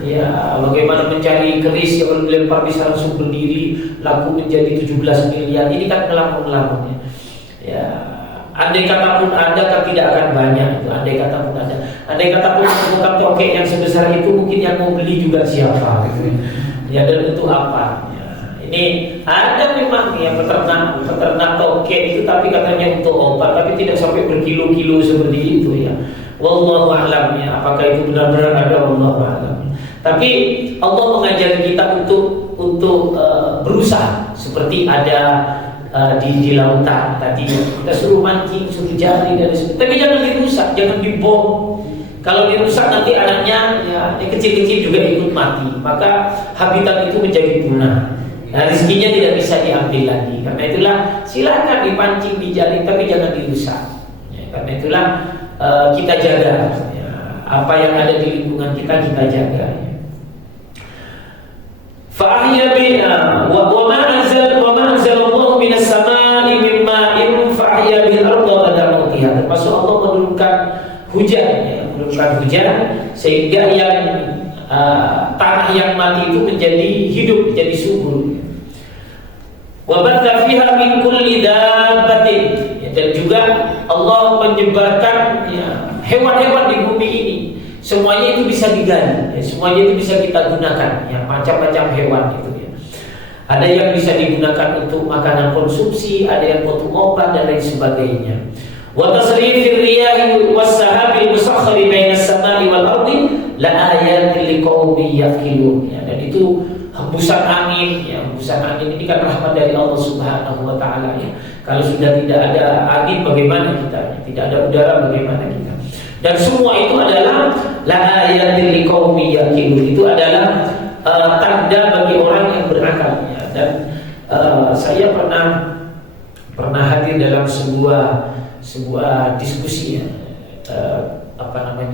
Ya, bagaimana mencari keris yang dilempar bisa langsung berdiri, laku menjadi 17 miliar, ini kan ngelamun ya. Andai kata pun ada, kan tidak akan banyak itu. Andai kata pun ada, andai kata pun bukan tokek yang sebesar itu, mungkin yang mau beli juga siapa gitu. Ya, dan untuk apa? Ya, ini ada memang yang peternak tokek itu, tapi katanya untuk obat, tapi tidak sampai berkilo-kilo seperti itu ya. Wallahu a'lam ya, apakah itu benar-benar ada, wallahu a'lam. Tapi Allah mengajar kita untuk berusaha, seperti ada di lautan tadi kita suruh mancing, suruh jari dan sebagainya, tapi jangan dirusak, jangan dibom. Kalau dirusak nanti anaknya ya kecil-kecil juga ikut mati, maka habitat itu menjadi punah. Nah, rezekinya tidak bisa diambil lagi. Karena itulah silakan dipancing, dijaring, tapi jangan dirusak ya, karena itulah kita jaga ya, apa yang ada di lingkungan kita jaga ya. Fa'ahya biha wa ma anzalallahu minas samaa'i min ma'in fa'ahya bil arda ba'da mautiha. Termasuk Allah menurunkan hujan sehingga yang tanah yang mati itu menjadi hidup, menjadi subur. Wa batha fiha min kulli dabbatin, dan juga Allah menyebarkan ya, hewan-hewan di bumi ini. Semuanya itu bisa digali, ya, semuanya itu bisa kita gunakan, ya, macam-macam hewan itu ya. Ada yang bisa digunakan untuk makanan konsumsi, ada yang untuk obat dan lain sebagainya. Wa tasrifir riyahi was-sahabil musakhkhari bainas samai wal ardi la ayatin liqaumin yaqilun. Ya, dan itu hembusan angin, ya, hembusan angin ini kan rahmat dari Allah Subhanahu wa taala ya. Kalau sudah tidak ada angin bagaimana kita? Tidak ada udara bagaimana kita? Dan semua itu adalah la ayatin liqaumin yaqilun. Itu adalah tanda bagi orang yang berakal ya. Dan saya pernah hadir dalam sebuah diskusi ya,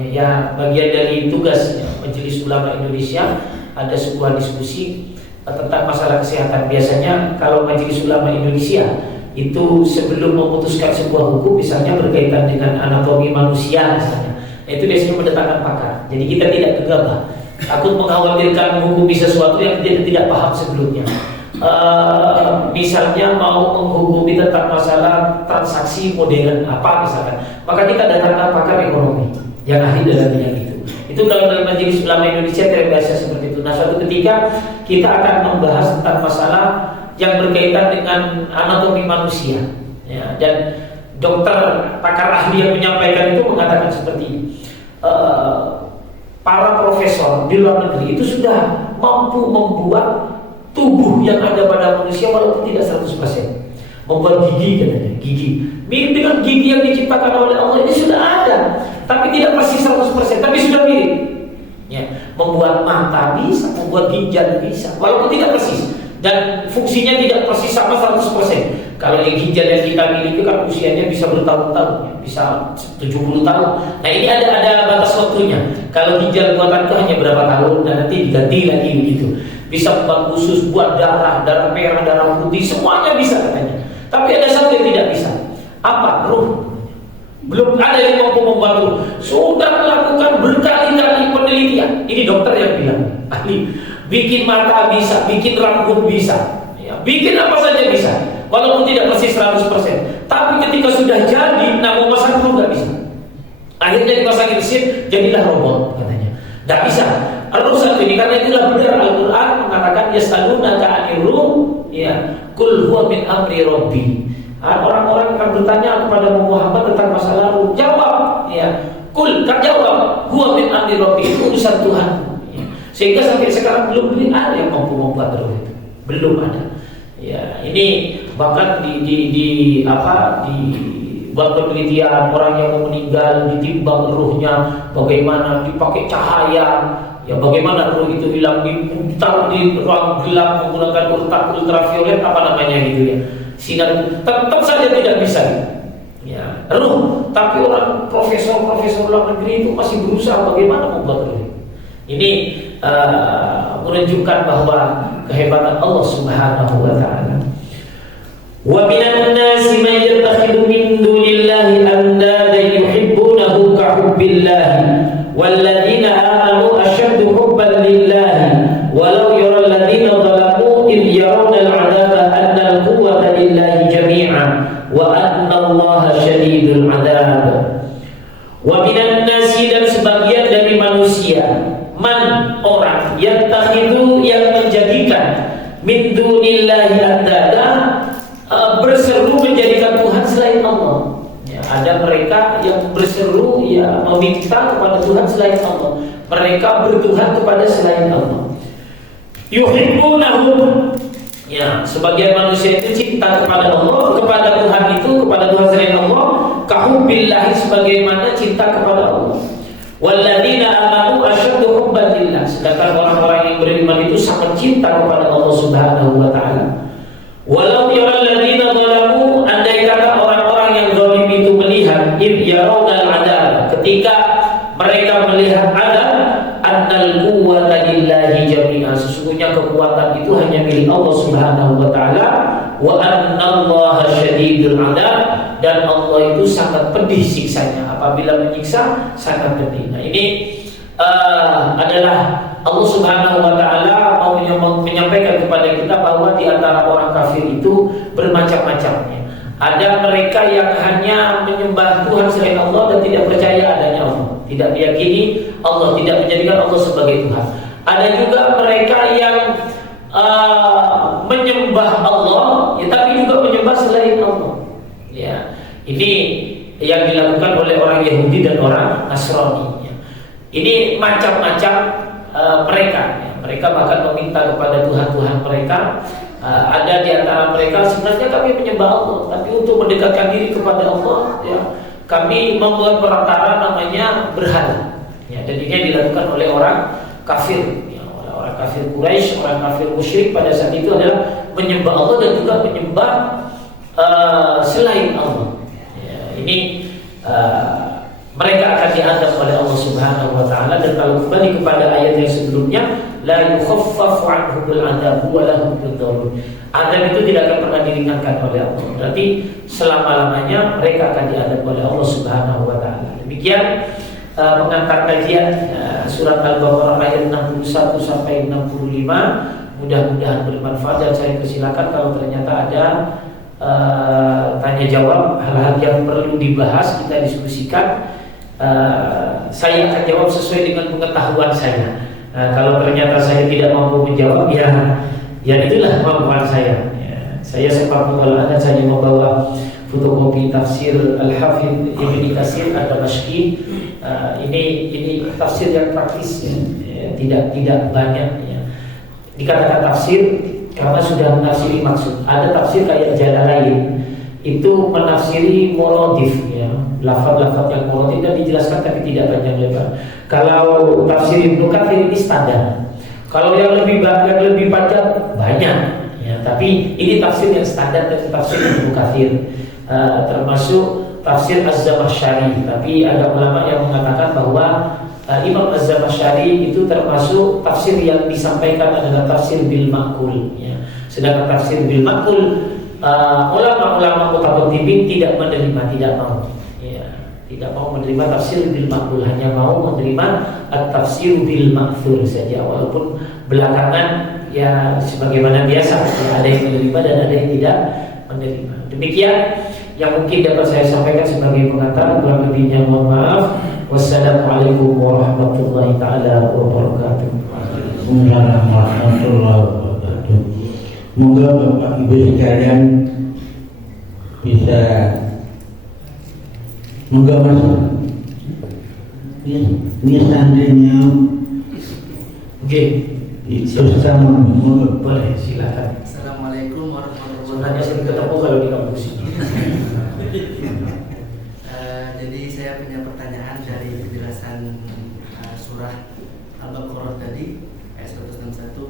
ya bagian dari tugas ya, Majelis Ulama Indonesia, ada sebuah diskusi tentang masalah kesehatan. Biasanya kalau Majelis Ulama Indonesia itu sebelum memutuskan sebuah hukum, misalnya berkaitan dengan anatomi manusia misalnya, itu biasanya mendatangkan pakar. Jadi kita tidak gegabah, takut mengkhawatirkan menghukumi sesuatu yang kita tidak paham sebelumnya. Misalnya mau menghukumi tentang masalah transaksi modern apa misalkan, maka kita datangkan pakar ekonomi yang ahli dalam bidang itu. Itu kalau dalam Majelis Ulama Indonesia terbiasa seperti itu. Nah, suatu ketika kita akan membahas tentang masalah yang berkaitan dengan anatomi manusia ya, dan dokter pakar ahli yang menyampaikan itu mengatakan seperti ini, para profesor di luar negeri itu sudah mampu membuat tubuh yang ada pada manusia walaupun tidak 100%. Membuat gigi katanya, gigi mirip dengan gigi yang diciptakan oleh Allah, ini sudah ada, tapi tidak persis 100%, tapi sudah mirip ya. Membuat mata bisa, membuat ginjal bisa, walaupun tidak persis, dan fungsinya tidak persis sama 100%. Kalau yang ginjal yang kita miliki kan usianya bisa bertahun-tahun ya, bisa 70 tahun. Nah, ini ada batas waktunya. Kalau ginjal buatan itu hanya berapa tahun dan nanti diganti lagi begitu. Bisa buat khusus, buat darah merah, darah putih, semuanya bisa katanya. Tapi ada satu yang tidak bisa. Apa? Ruh. Belum ada yang mampu membuat ruh. Sudah melakukan berkali-kali penelitian. Ini dokter yang bilang, ahli. Bikin mata bisa, bikin rambut bisa ya, bikin apa saja bisa, walaupun tidak persis 100%. Tapi ketika sudah jadi, nah mau pasang ruh gak bisa. Akhirnya dipasangin mesin, jadilah robot katanya. Gak bisa. Ruh satu ini, karena itulah benar Al-Quran mengatakan yas'alunaka 'anir ruh ya qul huwa min amri rabbi. Orang-orang akan bertanya kepada Muhammad tentang masalah ruh. Jawab ya, qul, kan jawab, huwa min amri rabbi, itu urusan Tuhan ya. Sehingga sampai sekarang belum ada yang mampu membuat ruh itu. Belum ada. Ya, ini bahkan di buat penelitian orang yang mau meninggal, ditimbang ruhnya bagaimana, dipakai cahaya ya, bagaimana ruh itu hilang, ditaruh di ruang gelap menggunakan ultraviolet apa namanya gitu ya, sinar, tetap saja tidak bisa ya ruh. Tapi orang profesor luar negeri itu masih berusaha bagaimana membuat ruh ini. menunjukkan bahwa kehebatan Allah Subhanahu wa taala. Wa minan nasi man yattakhidhu min dunillahi andadan yuhibbunahu ka hubbillahi walladzina amanu ashaddu hubban lillahi walau yara alladhina zalamu id yarawna al'adzaba anna al-quwwata lillahi jami'an wa anna Allaha syadidul 'adzab. Wa minan nasi, dan sebagian dari manusia, man orang yattakhidhu yang menjadikan min dunillahi andada, berseru menjadikan Tuhan selain Allah. Ya, ada mereka yang berseru ya meminta kepada Tuhan selain Allah. Mereka bertuhan kepada selain Allah. Yuhibbunahu, ya, sebagian manusia itu cinta kepada Allah, kepada Tuhan itu, kepada Tuhan selain Allah, kahubbillahi, sebagaimana cinta kepada Allah. Walladzina amanu asyaddu hubban lillah, sedangkan orang-orang yang beriman itu sangat cinta kepada Allah Subhanahu wa taala. Walau yaral ladzina zalamu, andai kata orang-orang yang zalim itu melihat, id yarawna al-'adzab, ketika mereka melihat azab, annal quwwata lillahi jami'an, sesungguhnya kekuatan itu hanya milik Allah Subhanahu wa taala, wa annallaha syadidul 'adzab, dan Allah itu sangat pedih siksanya, apabila menyiksa sangat pedih. Nah, ini adalah Allah Subhanahu wa taala mau menyampaikan kepada kita bahwa di antara orang kafir itu bermacam-macamnya. Ada mereka yang hanya menyembah Tuhan selain Allah dan tidak percaya adanya Allah, tidak meyakini Allah, tidak menjadikan Allah sebagai Tuhan. Ada juga mereka yang menyembah Allah, ya, tapi juga menyembah selain Allah. Ya, ini yang dilakukan oleh orang Yahudi dan orang Nasrani. Ya. Ini macam-macam mereka. Ya. Mereka bahkan meminta kepada Tuhan-Tuhan mereka. Ada di antara mereka, sebenarnya kami menyembah Allah, tapi untuk mendekatkan diri kepada Allah, ya, kami membuat perantara namanya berhala. Ya, dan ini dilakukan oleh orang kafir. Ya, orang kafir Quraisy, orang kafir musyrik pada saat itu adalah menyembah Allah dan juga menyembah selain Allah. Ya, ini mereka akan diadab oleh Allah Subhanahu wa taala. Dan kalau kembali kepada ayat yang sebelumnya, la yukhaffafu anhumul adzab wa lahum yudharun, azab itu tidak akan pernah diringankan oleh Allah. Berarti selama-lamanya mereka akan diadab oleh Allah Subhanahu wa taala. Demikian pengantar kajian surat Al-Baqarah ayat 61 sampai 65. Mudah-mudahan bermanfaat, dan saya persilakan kalau ternyata ada tanya jawab, hal-hal yang perlu dibahas, kita diskusikan. Saya akan jawab sesuai dengan pengetahuan saya. Kalau ternyata saya tidak mampu menjawab, ya itulah kemampuan saya. Ya, saya sempat mengolah, saya membawa fotokopi tafsir Al-Hafidz Ibnu Katsir Ad-Damashqi. Ini tafsir yang praktis, ya, tidak banyak. Ya. Dikatakan tafsir karena sudah menafsiri maksud. Ada tafsir kayak Jalalain, itu menafsiri monotif, ya, lafaz-lafaz yang monotif dan dijelaskan tapi tidak panjang lebar. Kalau tafsir Ibnu Katsir ini standar. Kalau yang lebih panjang banyak, ya, tapi ini tafsir yang standar dari tafsir Ibnu Katsir, termasuk tafsir Az-Zamakhsyari. Tapi ada ulama yang mengatakan bahwa Imam Az-Zamakhsyari itu termasuk tafsir yang disampaikan adalah tafsir bil ma'qul, ya. Sedangkan tafsir bil ma'qul ulama-ulama mutawakkilin tidak menerima, tidak mau menerima tafsir bil ma'qul, hanya mau menerima at-tafsir bil ma'thur saja. Walaupun belakangan ya sebagaimana biasa, ya, ada yang menerima dan ada yang tidak menerima. Demikian yang mungkin dapat saya sampaikan sebagai pengantar. Kurang lebihnya mohon maaf. Wassalamualaikum warahmatullahi taala wabarakatuh. Waalaikumsalam warahmatullahi wabarakatuh. Moga Bapak Ibu sekalian bisa masuk. Ini santrinya. Oke. Bersama, boleh silakan. Assalamualaikum warahmatullahi Sebenarnya wabarakatuh. sering ketemu kalau di kampus ini. Jadi saya punya pertanyaan dari penjelasan surah Al-Baqarah tadi ayat 161.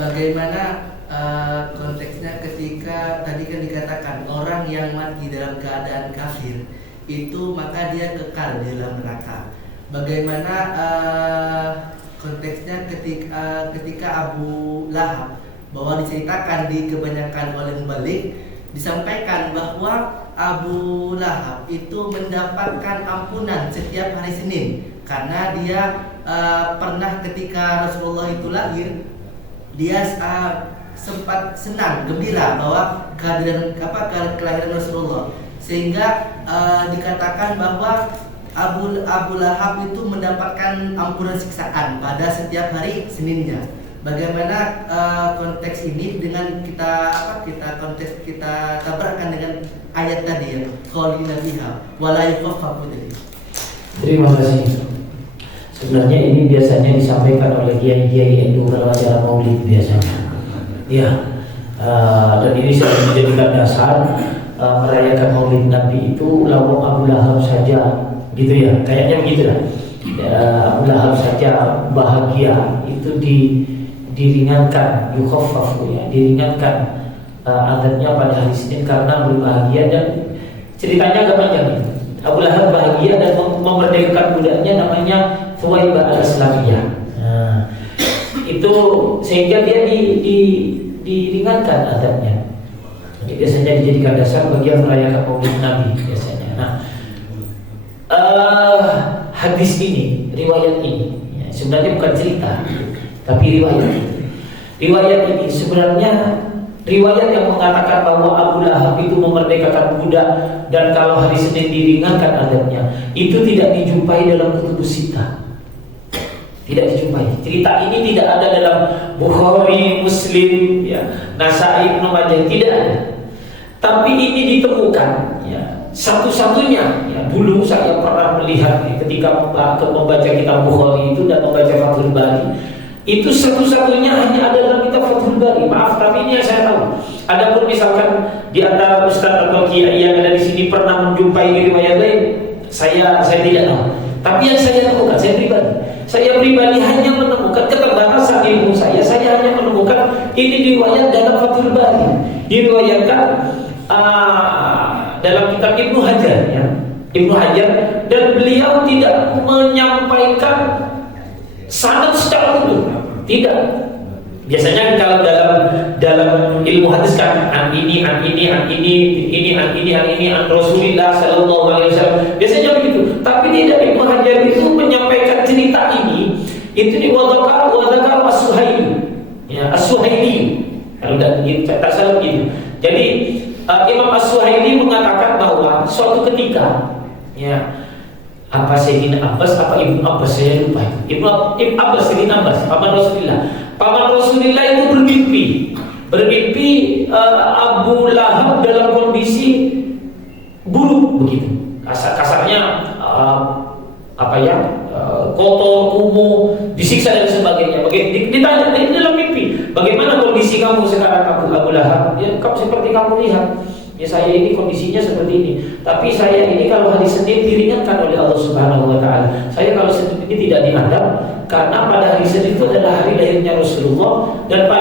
Bagaimana konteksnya ketika tadi kan dikatakan orang yang mati dalam keadaan kafir itu maka dia kekal di dalam neraka. Bagaimana konteksnya ketika Abu Lahab, bahwa diceritakan di kebanyakan oleh mubalik, disampaikan bahwa Abu Lahab itu mendapatkan ampunan setiap hari Senin karena dia pernah ketika Rasulullah itu lahir, dia sempat senang, gembira bahwa kelahiran Rasulullah, sehingga dikatakan bahwa Abu Lahab itu mendapatkan ampunan siksaan pada setiap hari Seninnya. Bagaimana konteks ini dengan kita tabrakan dengan ayat tadi ya, khalidina fiha wala yukhaffafu tadi. Terima kasih. Sebenarnya ini biasanya disampaikan oleh kiai-kiai NU kalau acara Maulid biasanya. Ya, dan ini sudah menjadikan dasar merayakan Maulid Nabi itu lawang Abu Lahab saja, gitu ya. Kayaknya begitu lah. Abu Lahab saja bahagia itu diringankan, yukhaffafu ya, diringankan adabnya pada hari Senin karena berbahagia. Dan ceritanya agak panjang itu. Abu Lahab bahagia dan memerdekakan budaknya namanya Thuwaibah al-Islamiyah. Itu sehingga dia diringankan adabnya. Ini biasanya dijadikan dasar bagi yang merayakan Maulid Nabi biasanya. Nah, hadis ini, riwayat ini ya, sebenarnya bukan cerita, tapi riwayat. Riwayat ini sebenarnya riwayat yang mengatakan bahwa Abu Lahab itu memerdekakan budak dan kalau hari Senin diringankan adabnya, itu tidak dijumpai dalam kutubus sittah. Tidak dijumpai. Cerita ini tidak ada dalam Bukhari, Muslim, ya, Nasa'i, Ibnu Majah, tidak ada. Tapi ini ditemukan, ya, satu-satunya. Ya, dulu saya pernah melihat ya, ketika membaca kitab Bukhari itu dan membaca Fathul Bari, itu satu-satunya hanya ada dalam kitab Fathul Bari. Maaf, tapi ini yang saya tahu. Adapun misalkan di antara ustaz atau kiai yang ada di sini pernah menjumpai riwayat lain, saya tidak tahu. Tapi yang saya temukan, saya pribadi hanya menemukan keterbatasan ilmu saya hanya menemukan ini riwayat dalam Fathul Bari, diriwayatkan dalam kitab Ibnu Hajar, ya, Ibnu Hajar, dan beliau tidak menyampaikan sanad secara utuh, tidak. Biasanya kalau dalam ilmu hadis kan an ini an Rasulullah sallallahu alaihi wasallam. Biasanya begitu. Tapi tidak, Ibnu Hajar itu menyampaikan cerita ini itu di wadakar as-Suhaili. Ya, as-Suhaili. Kalau tak salah begitu. Jadi Imam as-Suhaili mengatakan bahwa suatu ketika, ya, apa Sayyidina Abbas, apa Ibnu Abbas, saya lupa itu. Ibnu Abbas, Sayyidina Abbas, paman Rasulullah itu bermimpi Abu Lahab dalam kondisi buruk begitu. Kasarnya kotor, kumuh, disiksa dan sebagainya. Ditanya dalam mimpi, bagaimana kondisi kamu sekarang Abu Lahab? Ya, kamu seperti kamu lihat. Ya, saya ini kondisinya seperti ini. Tapi saya ini kalau hari Senin diringankan oleh Allah Subhanahu wa taala. Saya kalau Senin ini tidak diadab karena pada hari Senin itu adalah hari lahirnya Rasulullah, dan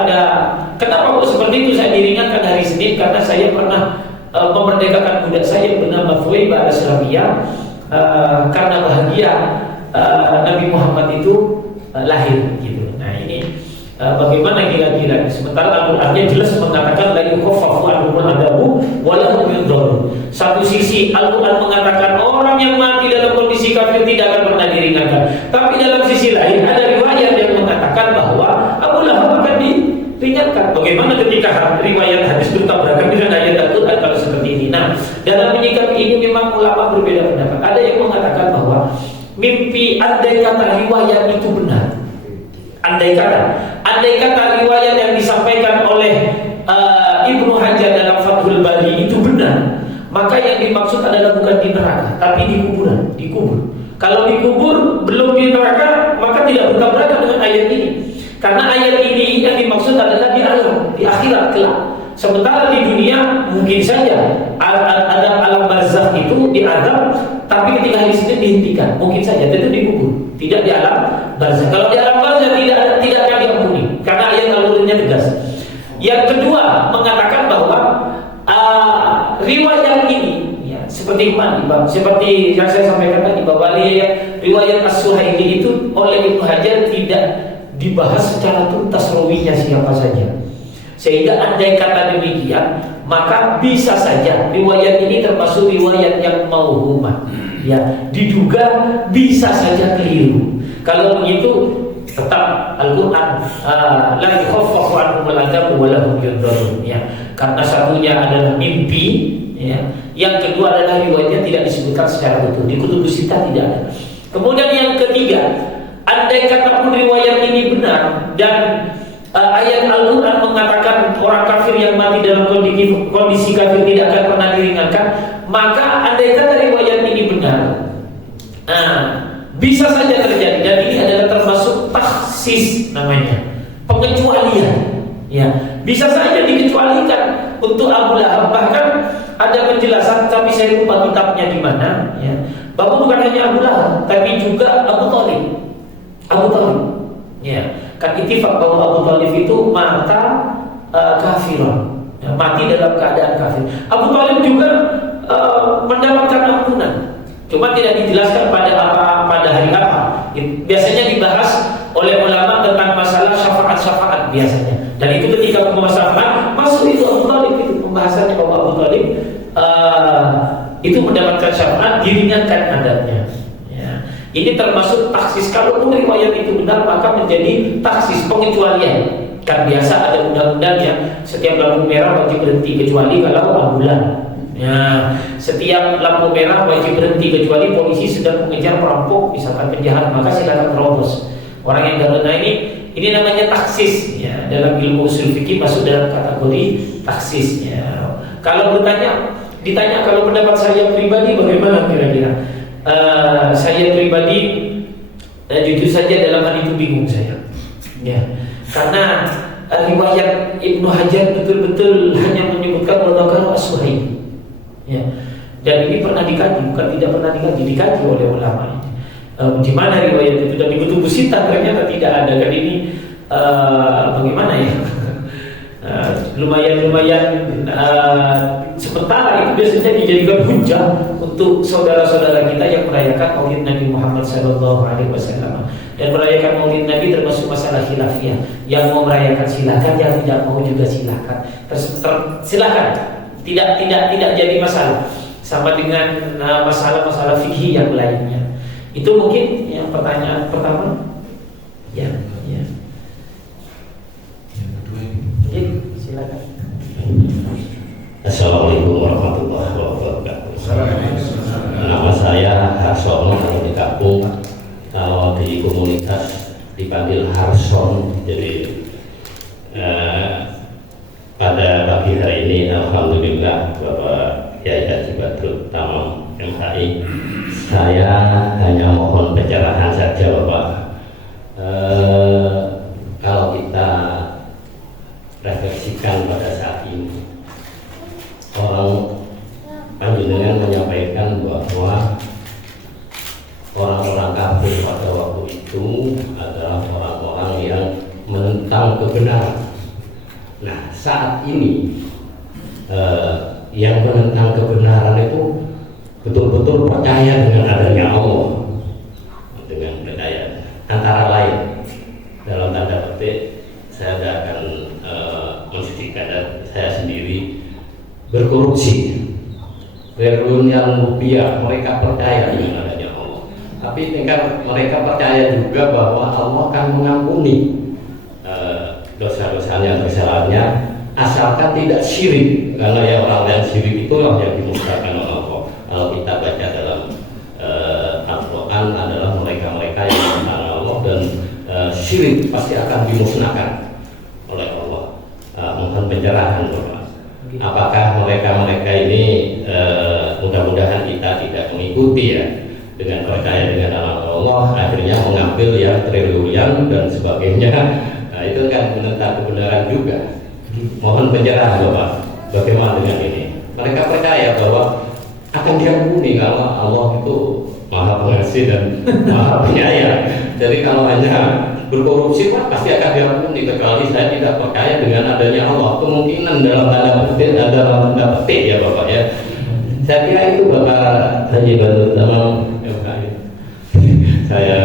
kenapa kok seperti itu saya diringankan hari Senin? Karena saya pernah memerdekakan budak saya bernama Thuwaibah al-Islamiyah karena bahagia Nabi Muhammad itu lahir gitu. Nah, ini bagaimana kira-kira? Sementara Al-Qur'annya jelas mengatakan la yukhaffafu anhumul adabu wa lahum yudhar. Satu sisi Al-Qur'an mengatakan orang yang mati dalam kondisi kafir tidak akan pernah diringankan. Tapi dalam sisi lain ada riwayat yang mengatakan bahwa Abu Lahab akan diringankan. Bagaimana ketika riwayat hadis bertabrakan dengan ayat Al-Qur'an kalau seperti ini? Nah, dalam menyikapi ini memang ulama berbeda pendapat. Ada yang mengatakan bahwa mimpi andai kata riwayat itu benar. Andai kata riwayat yang disampaikan oleh Ibnu Hajar dalam Fathul Bari itu benar, maka yang dimaksud adalah bukan di neraka, tapi di kuburan, dikubur. Kalau dikubur belum di neraka, maka tidak bertabrakan dengan ayat ini. Karena ayat ini yang dimaksud adalah di alam, di akhirat kelak. Sementara di dunia mungkin saja ada alam barzakh itu diadab, tapi ketika hari Senin dihentikan, mungkin saja itu dikubur, tidak di alam barzakh. Kalau di alam barzakh tidak akan diampuni, karena ayat Al-Qur'annya tegas. Yang kedua mengatakan bahwa riwayat ini, ya, seperti mana Bang? Seperti yang saya sampaikan tadi bahwa riwayat As-Suhaili itu oleh Ibnu Hajar tidak dibahas secara tuntas rawinya siapa saja. Sehingga andai kata demikian, maka bisa saja riwayat ini termasuk riwayat yang mauhumah. Ya, diduga bisa saja keliru. Kalau begitu tetap Al-Quran la yukhaffafu anhum al-'adzabu wa lahum yunzarun, ya. Karena satunya adalah mimpi, ya. Yang kedua adalah riwayatnya tidak disebutkan secara utuh. Di Kutubus Sittah tidak ada. Kemudian yang ketiga, andai kata pun riwayat ini benar dan ayat Al-Quran mengatakan orang kafir yang mati dalam kondisi kafir tidak akan pernah diringankan, maka andai kata riwayat ini benar, bisa saja terjadi, dan ini adalah termasuk takhsis namanya, pengecualian. Ya, bisa saja dikecualikan untuk Abu Lahab. Bahkan ada penjelasan, tapi saya lupa kitabnya di mana. Ya, bahwa bukan hanya Abu Lahab, tapi juga Abu Thalib. Abu Thalib. Ya, kan ittifaq bahwa Abu Thalib itu mata kafirun, ya, mati dalam keadaan kafir. Abu Thalib juga mendapatkan ampunan. Cuma tidak dijelaskan pada hari apa. Biasanya dibahas oleh ulama tentang masalah syafaat biasanya. Dan itu ketika pembahasan masuk itu Abu Thalib, itu pembahasannya bahwa Abu Thalib itu mendapatkan syafaat, diringankan adatnya. Ya. Ini termasuk taksis. Kalau riwayat itu benar, maka menjadi taksis, pengecualian. Kan biasa ada undang-undang yang setiap lampu merah wajib berhenti kecuali kalau ambulan. Ya, setiap lampu merah wajib berhenti kecuali polisi sedang mengejar perampok, misalkan penjahat, maka silakan terobos. Orang yang dalam ini namanya taksis, ya. Dalam ilmu usul fikih masuk dalam kategori taksis. Ya. Kalau ditanya kalau pendapat saya pribadi bagaimana kira-kira? Saya pribadi jujur saja dalam hal itu bingung saya. Ya. Karena riwayat Ibnu Hajar betul-betul hanya menyebutkan Wadakar As-Suhaili. Ya. Dan ini pernah dikaji, bukan tidak pernah dikaji oleh ulama ini. Di mana riwayat itu, dan di Kutubus Sittah ternyata tidak ada. Dan ini bagaimana ya? Lumayan sementara itu biasanya dijadikan hujah untuk saudara-saudara kita yang merayakan Maulid Nabi Muhammad SAW. Dan merayakan Maulid Nabi termasuk masalah khilafiyah. Yang mau merayakan silakan, yang tidak mau juga silakan. Silakan. Tidak jadi masalah. Sama dengan masalah-masalah fikih yang lainnya. Itu mungkin yang pertanyaan pertama. Ya. Oke, silakan. Assalamualaikum warahmatullahi wabarakatuh. Nama saya Harsono, di kampung, kalau di komunitas dipanggil Harson. Jadi pada pagi hari ini alhamdulillah Bapak Yai Haji Badrut Tamam MHI, saya hanya mohon pencerahan saja Bapak. Kalau kita refleksikan pada saat ini, orang panjenengan menyampaikan bahwa orang-orang kafir pada waktu itu adalah orang-orang yang menentang kebenaran. Nah, saat ini yang menentang kebenaran itu betul-betul percaya dengan adanya Allah, dengan percaya. Antara lain, dalam tanda petik, saya tidak akan mensucikan saya sendiri berkorupsi, berdunia rupiah, mereka percaya dengan adanya Allah. Tapi tingkat mereka percaya juga bahwa Allah akan mengampuni dosa-dosanya, kesalahannya, asalkan tidak syirik. Karena ya orang yang syirik itulah yang dimusnahkan oleh Allah. Kalau kita baca dalam Al-Quran adalah mereka-mereka yang menentang Allah dan syirik pasti akan dimusnahkan oleh Allah. Mohon pencerahan Bapak. Apakah mereka-mereka ini mudah-mudahan kita tidak mengikuti ya, dengan percaya dengan Allah akhirnya mengambil yang triliunan dan sebagainya. Nah, itu kan menentang kebenaran juga. Mohon pencerahan Bapak, bagaimana dengan ini? Mereka percaya bahwa akan diampuni kalau Allah itu Maha Pengasih dan Maha Penyayang. Jadi kalau hanya berkorupsi pasti akan diampuni, kecuali saya tidak percaya dengan adanya Allah. Kemungkinan dalam tanda petik ya Bapak ya. Saya kira itu Bapak Haji Badrul Tamam FKI. Saya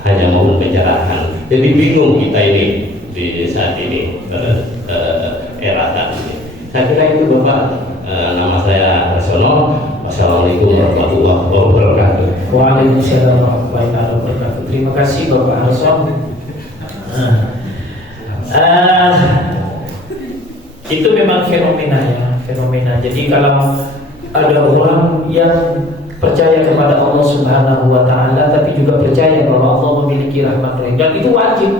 hanya mau membicarakan. Jadi bingung kita ini di saat ini era saat ini. Saya kira itu Bapak. Nama saya Rasono. Wassalamualaikum warahmatullahi wabarakatuh. Waalaikumsalam warahmatullahi wabarakatuh. Terima kasih Bapak Hasan. Itu memang fenomena ya, fenomena. Jadi kalau ada orang yang percaya kepada Allah Subhanahu wa taala tapi juga percaya bahwa Allah memiliki rahmat rahim, dan itu wajib.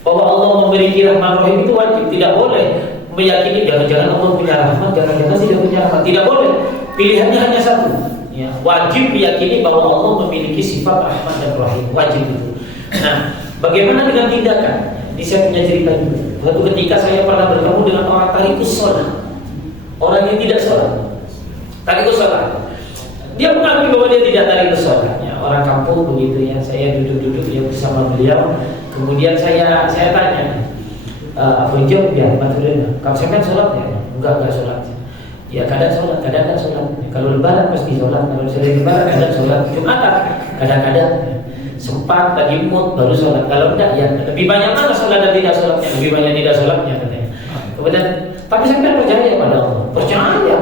Bahwa Allah memiliki rahmat rahim itu wajib, tidak boleh meyakini jangan-jangan Allah punya rahmat, jangan-jangan tidak punya rahmat. Tidak boleh. Pilihannya hanya satu. Ya, wajib meyakini bahwa Allah memiliki sifat rahmat dan rahim, wajib itu. Nah, bagaimana dengan tindakan? Ini saya punya cerita juga. Suatu ketika saya pernah bertemu dengan orang tarikus sholat, orang yang tidak sholat, tarikus sholat. Dia mengakui bahwa dia tidak tarikus sholat. Ya, orang kampung begitu ya. Saya duduk-duduk dia bersama beliau. Kemudian saya tanya, apa jawab ya, Matulina, kamu saya kan sholat ya? Enggak sholat. Ya kadang sholat, kadang enggak sholat. Kalau lebaran pasti sholat, kalau sering lebaran kadang sholat. Jumatan kadang-kadang sempat lagi mood baru sholat. Kalau enggak ya lebih banyak mana sholat dan tidak sholatnya, lebih banyak tidak sholatnya katanya. Kemudian tapi saya kan percaya pada Allah, percaya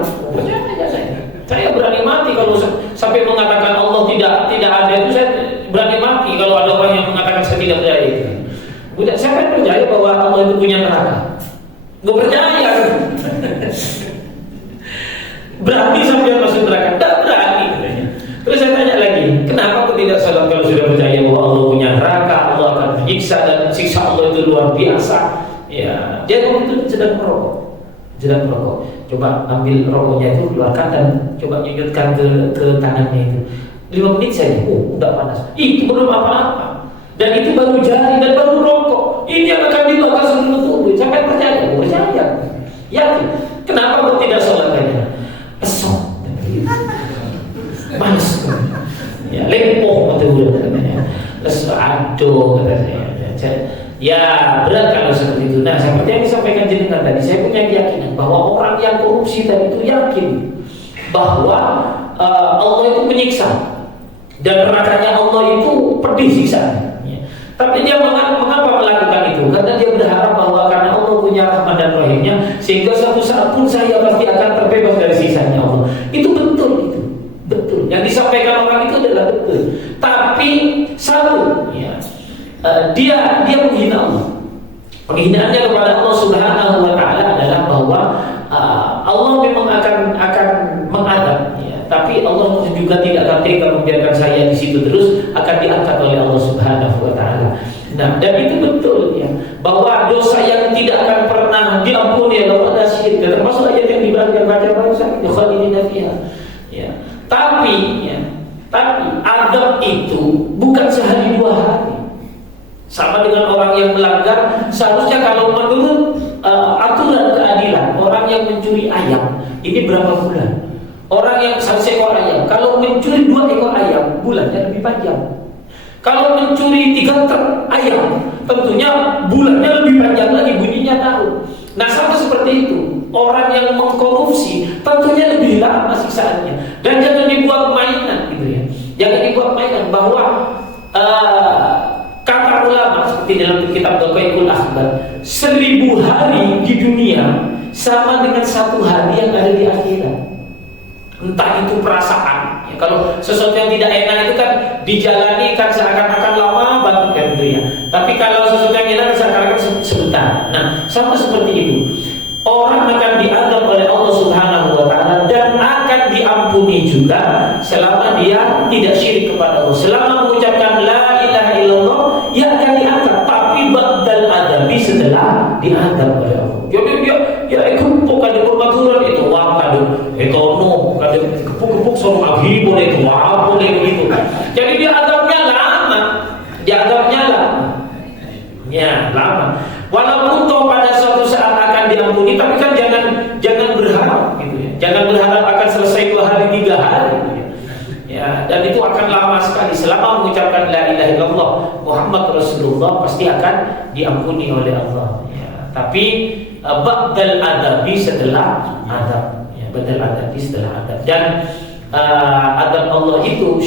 saya. Saya berani mati kalau sampai mengatakan Allah tidak ada itu, saya berani mati kalau ada orang yang mengatakan saya tidak percaya itu. Kemudian saya kan percaya bahwa Allah itu punya neraka. Gue percaya. Berani sampai masuk neraka? Tak berani. Terus saya tanya lagi, kenapa aku tidak sholat kalau sudah percaya bahwa Allah punya neraka, Allah akan menyiksa dan siksa Allah itu luar biasa? Ya, dia waktu itu sedang merokok. Coba ambil rokoknya itu, keluarkan dan coba nyuyutkan ke tangannya itu. 5 menit saja, udah panas. Itu belum apa-apa. Dan itu baru jari dan baru rokok. Ini yang akan dibakar seluruh tubuh. Sampai percaya, yakin. Kenapa kau tidak sholat kayaknya? Esok, malas. Ya, lempoh betul katanya. Aduh katanya. Ya berat kalau seperti itu. Nah, seperti yang disampaikan jenengan tadi, saya punya keyakinan bahwa orang yang korupsi tadi itu yakin bahwa Allah itu menyiksa dan nerakanya Allah itu pedih siksanya. Tapi dia mengapa melakukan itu? Karena dia berharap bahwa karena Allah punya rahmat dan rahimnya, sehingga suatu saat pun saya pasti akan terbebas dari siksanya Allah. Itu betul. Yang disampaikan orang itu adalah betul. Tapi satu, ya, dia menghina Allah. Penghinaannya kepada Allah Subhanahu wa taala adalah bahwa Allah memang akan mengadab, ya. Tapi Allah juga tidak akan tega membiarkan saya di situ terus, akan diangkat oleh Allah Subhanahu wa taala. Nah, dan itu betul ya, bahwa dosa yang tidak akan pernah diampuni oleh Allah syirik, termasuk ayat yang dibaca barusan, khalidina fiha. Ya. Tapi adab itu bukan sehari 2 hari. Sama dengan orang yang melanggar, seharusnya kalau menurut aturan keadilan, orang yang mencuri ayam ini berapa bulan? Orang yang 1 ekor ayam, kalau mencuri 2 ekor ayam, bulannya lebih panjang. Kalau mencuri 3 truk ayam, tentunya bulannya lebih panjang lagi, bunyinya tahu. Nah, sama seperti itu, orang yang mengkorupsi tentunya lebih lama siksaannya. Dan jangan dibuat mainan gitu ya. Jangan dibuat mainan bahwa kata ulama seperti dalam kitab Baqaiul Akhbar, 1000 hari di dunia sama dengan 1 hari yang ada di akhirat. Entah itu perasaan ya, kalau sesuatu yang tidak enak itu kan dijalani kan seakan-akan lama banget kan gitu ya. Tapi kalau sesuatu yang enak seakan-akan sebentar. Nah, sama seperti itu. Orang akan diadab oleh Allah Subhanahu wa taala dan akan diampuni juga selama dia tidak syirik kepada Allah. Selama mengucapkan la ilaha illallah, ia akan diangkat, tapi ba'dal adabi setelah diadab oleh Allah. Jadi dia ikut kada permaturan itu wakadu etono kada kepuk-kepuk soal lagi boleh tua boleh begitu. Jadi dia adabnya lama. Ya, lama. Walaupun toh pada suatu saat akan diampuni, tapi kan jangan berharap gitu ya. Jangan berharap akan selesai 2 hari 3 hari gitu ya. Ya, dan itu akan lama sekali. Selama mengucapkan la ilaha illallah Muhammad Rasulullah pasti akan diampuni oleh Allah ya. Tapi ba'dal adabi setelah adab ya. badal adab istilah adab. Dan adab Allah itu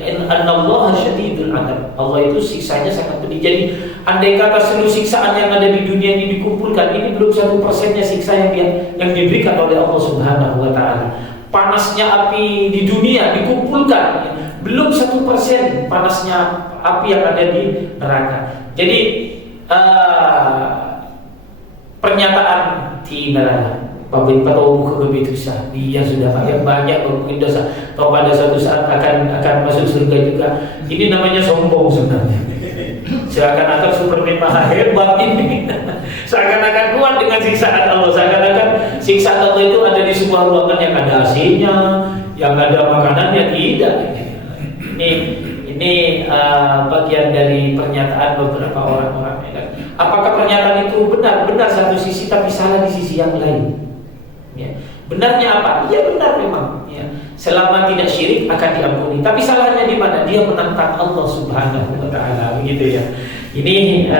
Innallaha syadidul adab. Allah itu siksanya sangat pedih. Jadi andai kata seluruh siksaan yang ada di dunia ini dikumpulkan, ini belum 1%-nya siksa yang diberikan oleh Allah Subhanahu wa taala. Panasnya api di dunia dikumpulkan, belum 1% panasnya api yang ada di neraka. Jadi pernyataan di neraka Bapak tahu ke Betrisa, dia sudah banyak mungkin dosa. Atau pada suatu saat akan masuk surga juga. Ini namanya sombong sebenarnya. Seakan-akan Superman maha hebat ini. Seakan-akan kuat dengan siksaan Allah. Seakan-akan siksaan Allah itu ada di sebuah ruangan yang ada AC-nya, yang ada makanannya. Tidak. Ini bagian dari pernyataan beberapa orang-orang. Apakah pernyataan itu benar? Benar satu sisi, tapi salah di sisi yang lain. Ya. Benarnya apa? Iya benar memang. Ya. Selama tidak syirik akan diampuni. Tapi salahnya di mana? Dia menentang Allah Subhanahu wa taala, begitu ya. Ini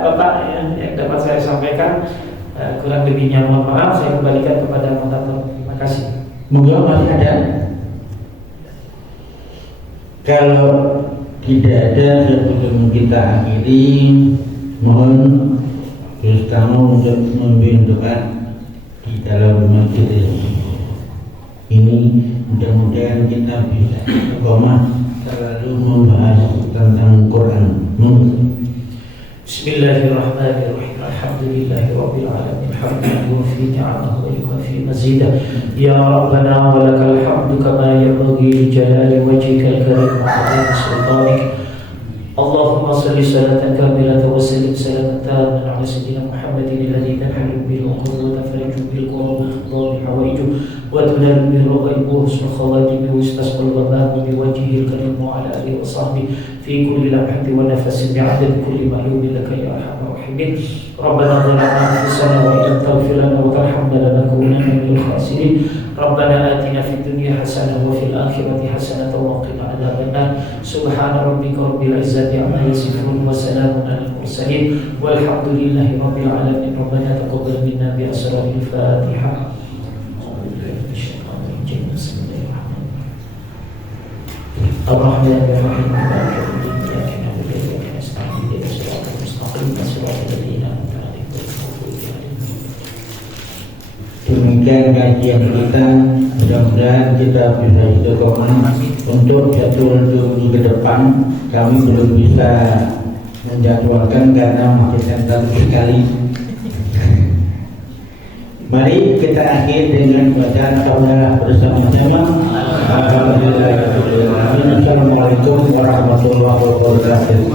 Bapak yang dapat saya sampaikan, kurang lebihnya mohon maaf, saya kembalikan kepada moderator. Terima kasih. Monggo masih ada. Kalau tidak ada sebelum kita akhiri, mohon terus kamu untuk membentukkan di dalam majelis ini, mudah-mudahan kita bisa istiqomah selalu membahas tentang Quran. Bismillahirrahmanirrahim. Alhamdulillahirabbil alamin. Hamdan yuwaffi ni'amahu wa yukafi mazidah. Ya Rabbana wa lakal hamdu kama yanbaghi li jalali wajhikal karim wa 'azimi sultanik. Allahumma salli salatan kamilatan wa sallim salaman taman ala sayyidina Muhammadin alladhi tanhalu bil uqud wa tafariju bil qulub wa tudharu hawaiju wa tunalu bil raghaib wa husnul khawatim wa istasqal ghamam bi wajhihil karim wa ala alihi wa sahbihi fi kulli lamhatin wa nafasin bi'adad kulli ma'lumin laka ya arhamar rahimin. Rabbana zalamna anfusana wa illam taghfir lana wa tarhamna lanakunanna minal khasirin. Rabbana atina fid dunya hasanah wa fil akhirati hasanah wa qina adzabannar. Subhana rabbika rabbil izzati amma yasifun wa salamun alal mursalin walhamdulillahi rabbil alamin. Rabbana taqabbal minna bi asraril Fatihah. Ar-Rahmanir-Rahim. Demikian kajian kita, mudah-mudahan kita bisa istiqomah untuk jadwal ke depan. Kami belum bisa menjadwalkan karena masih sensitif sekali. Mari kita akhir dengan bacaan saudara bersama-sama. Assalamualaikum warahmatullahi wabarakatuh.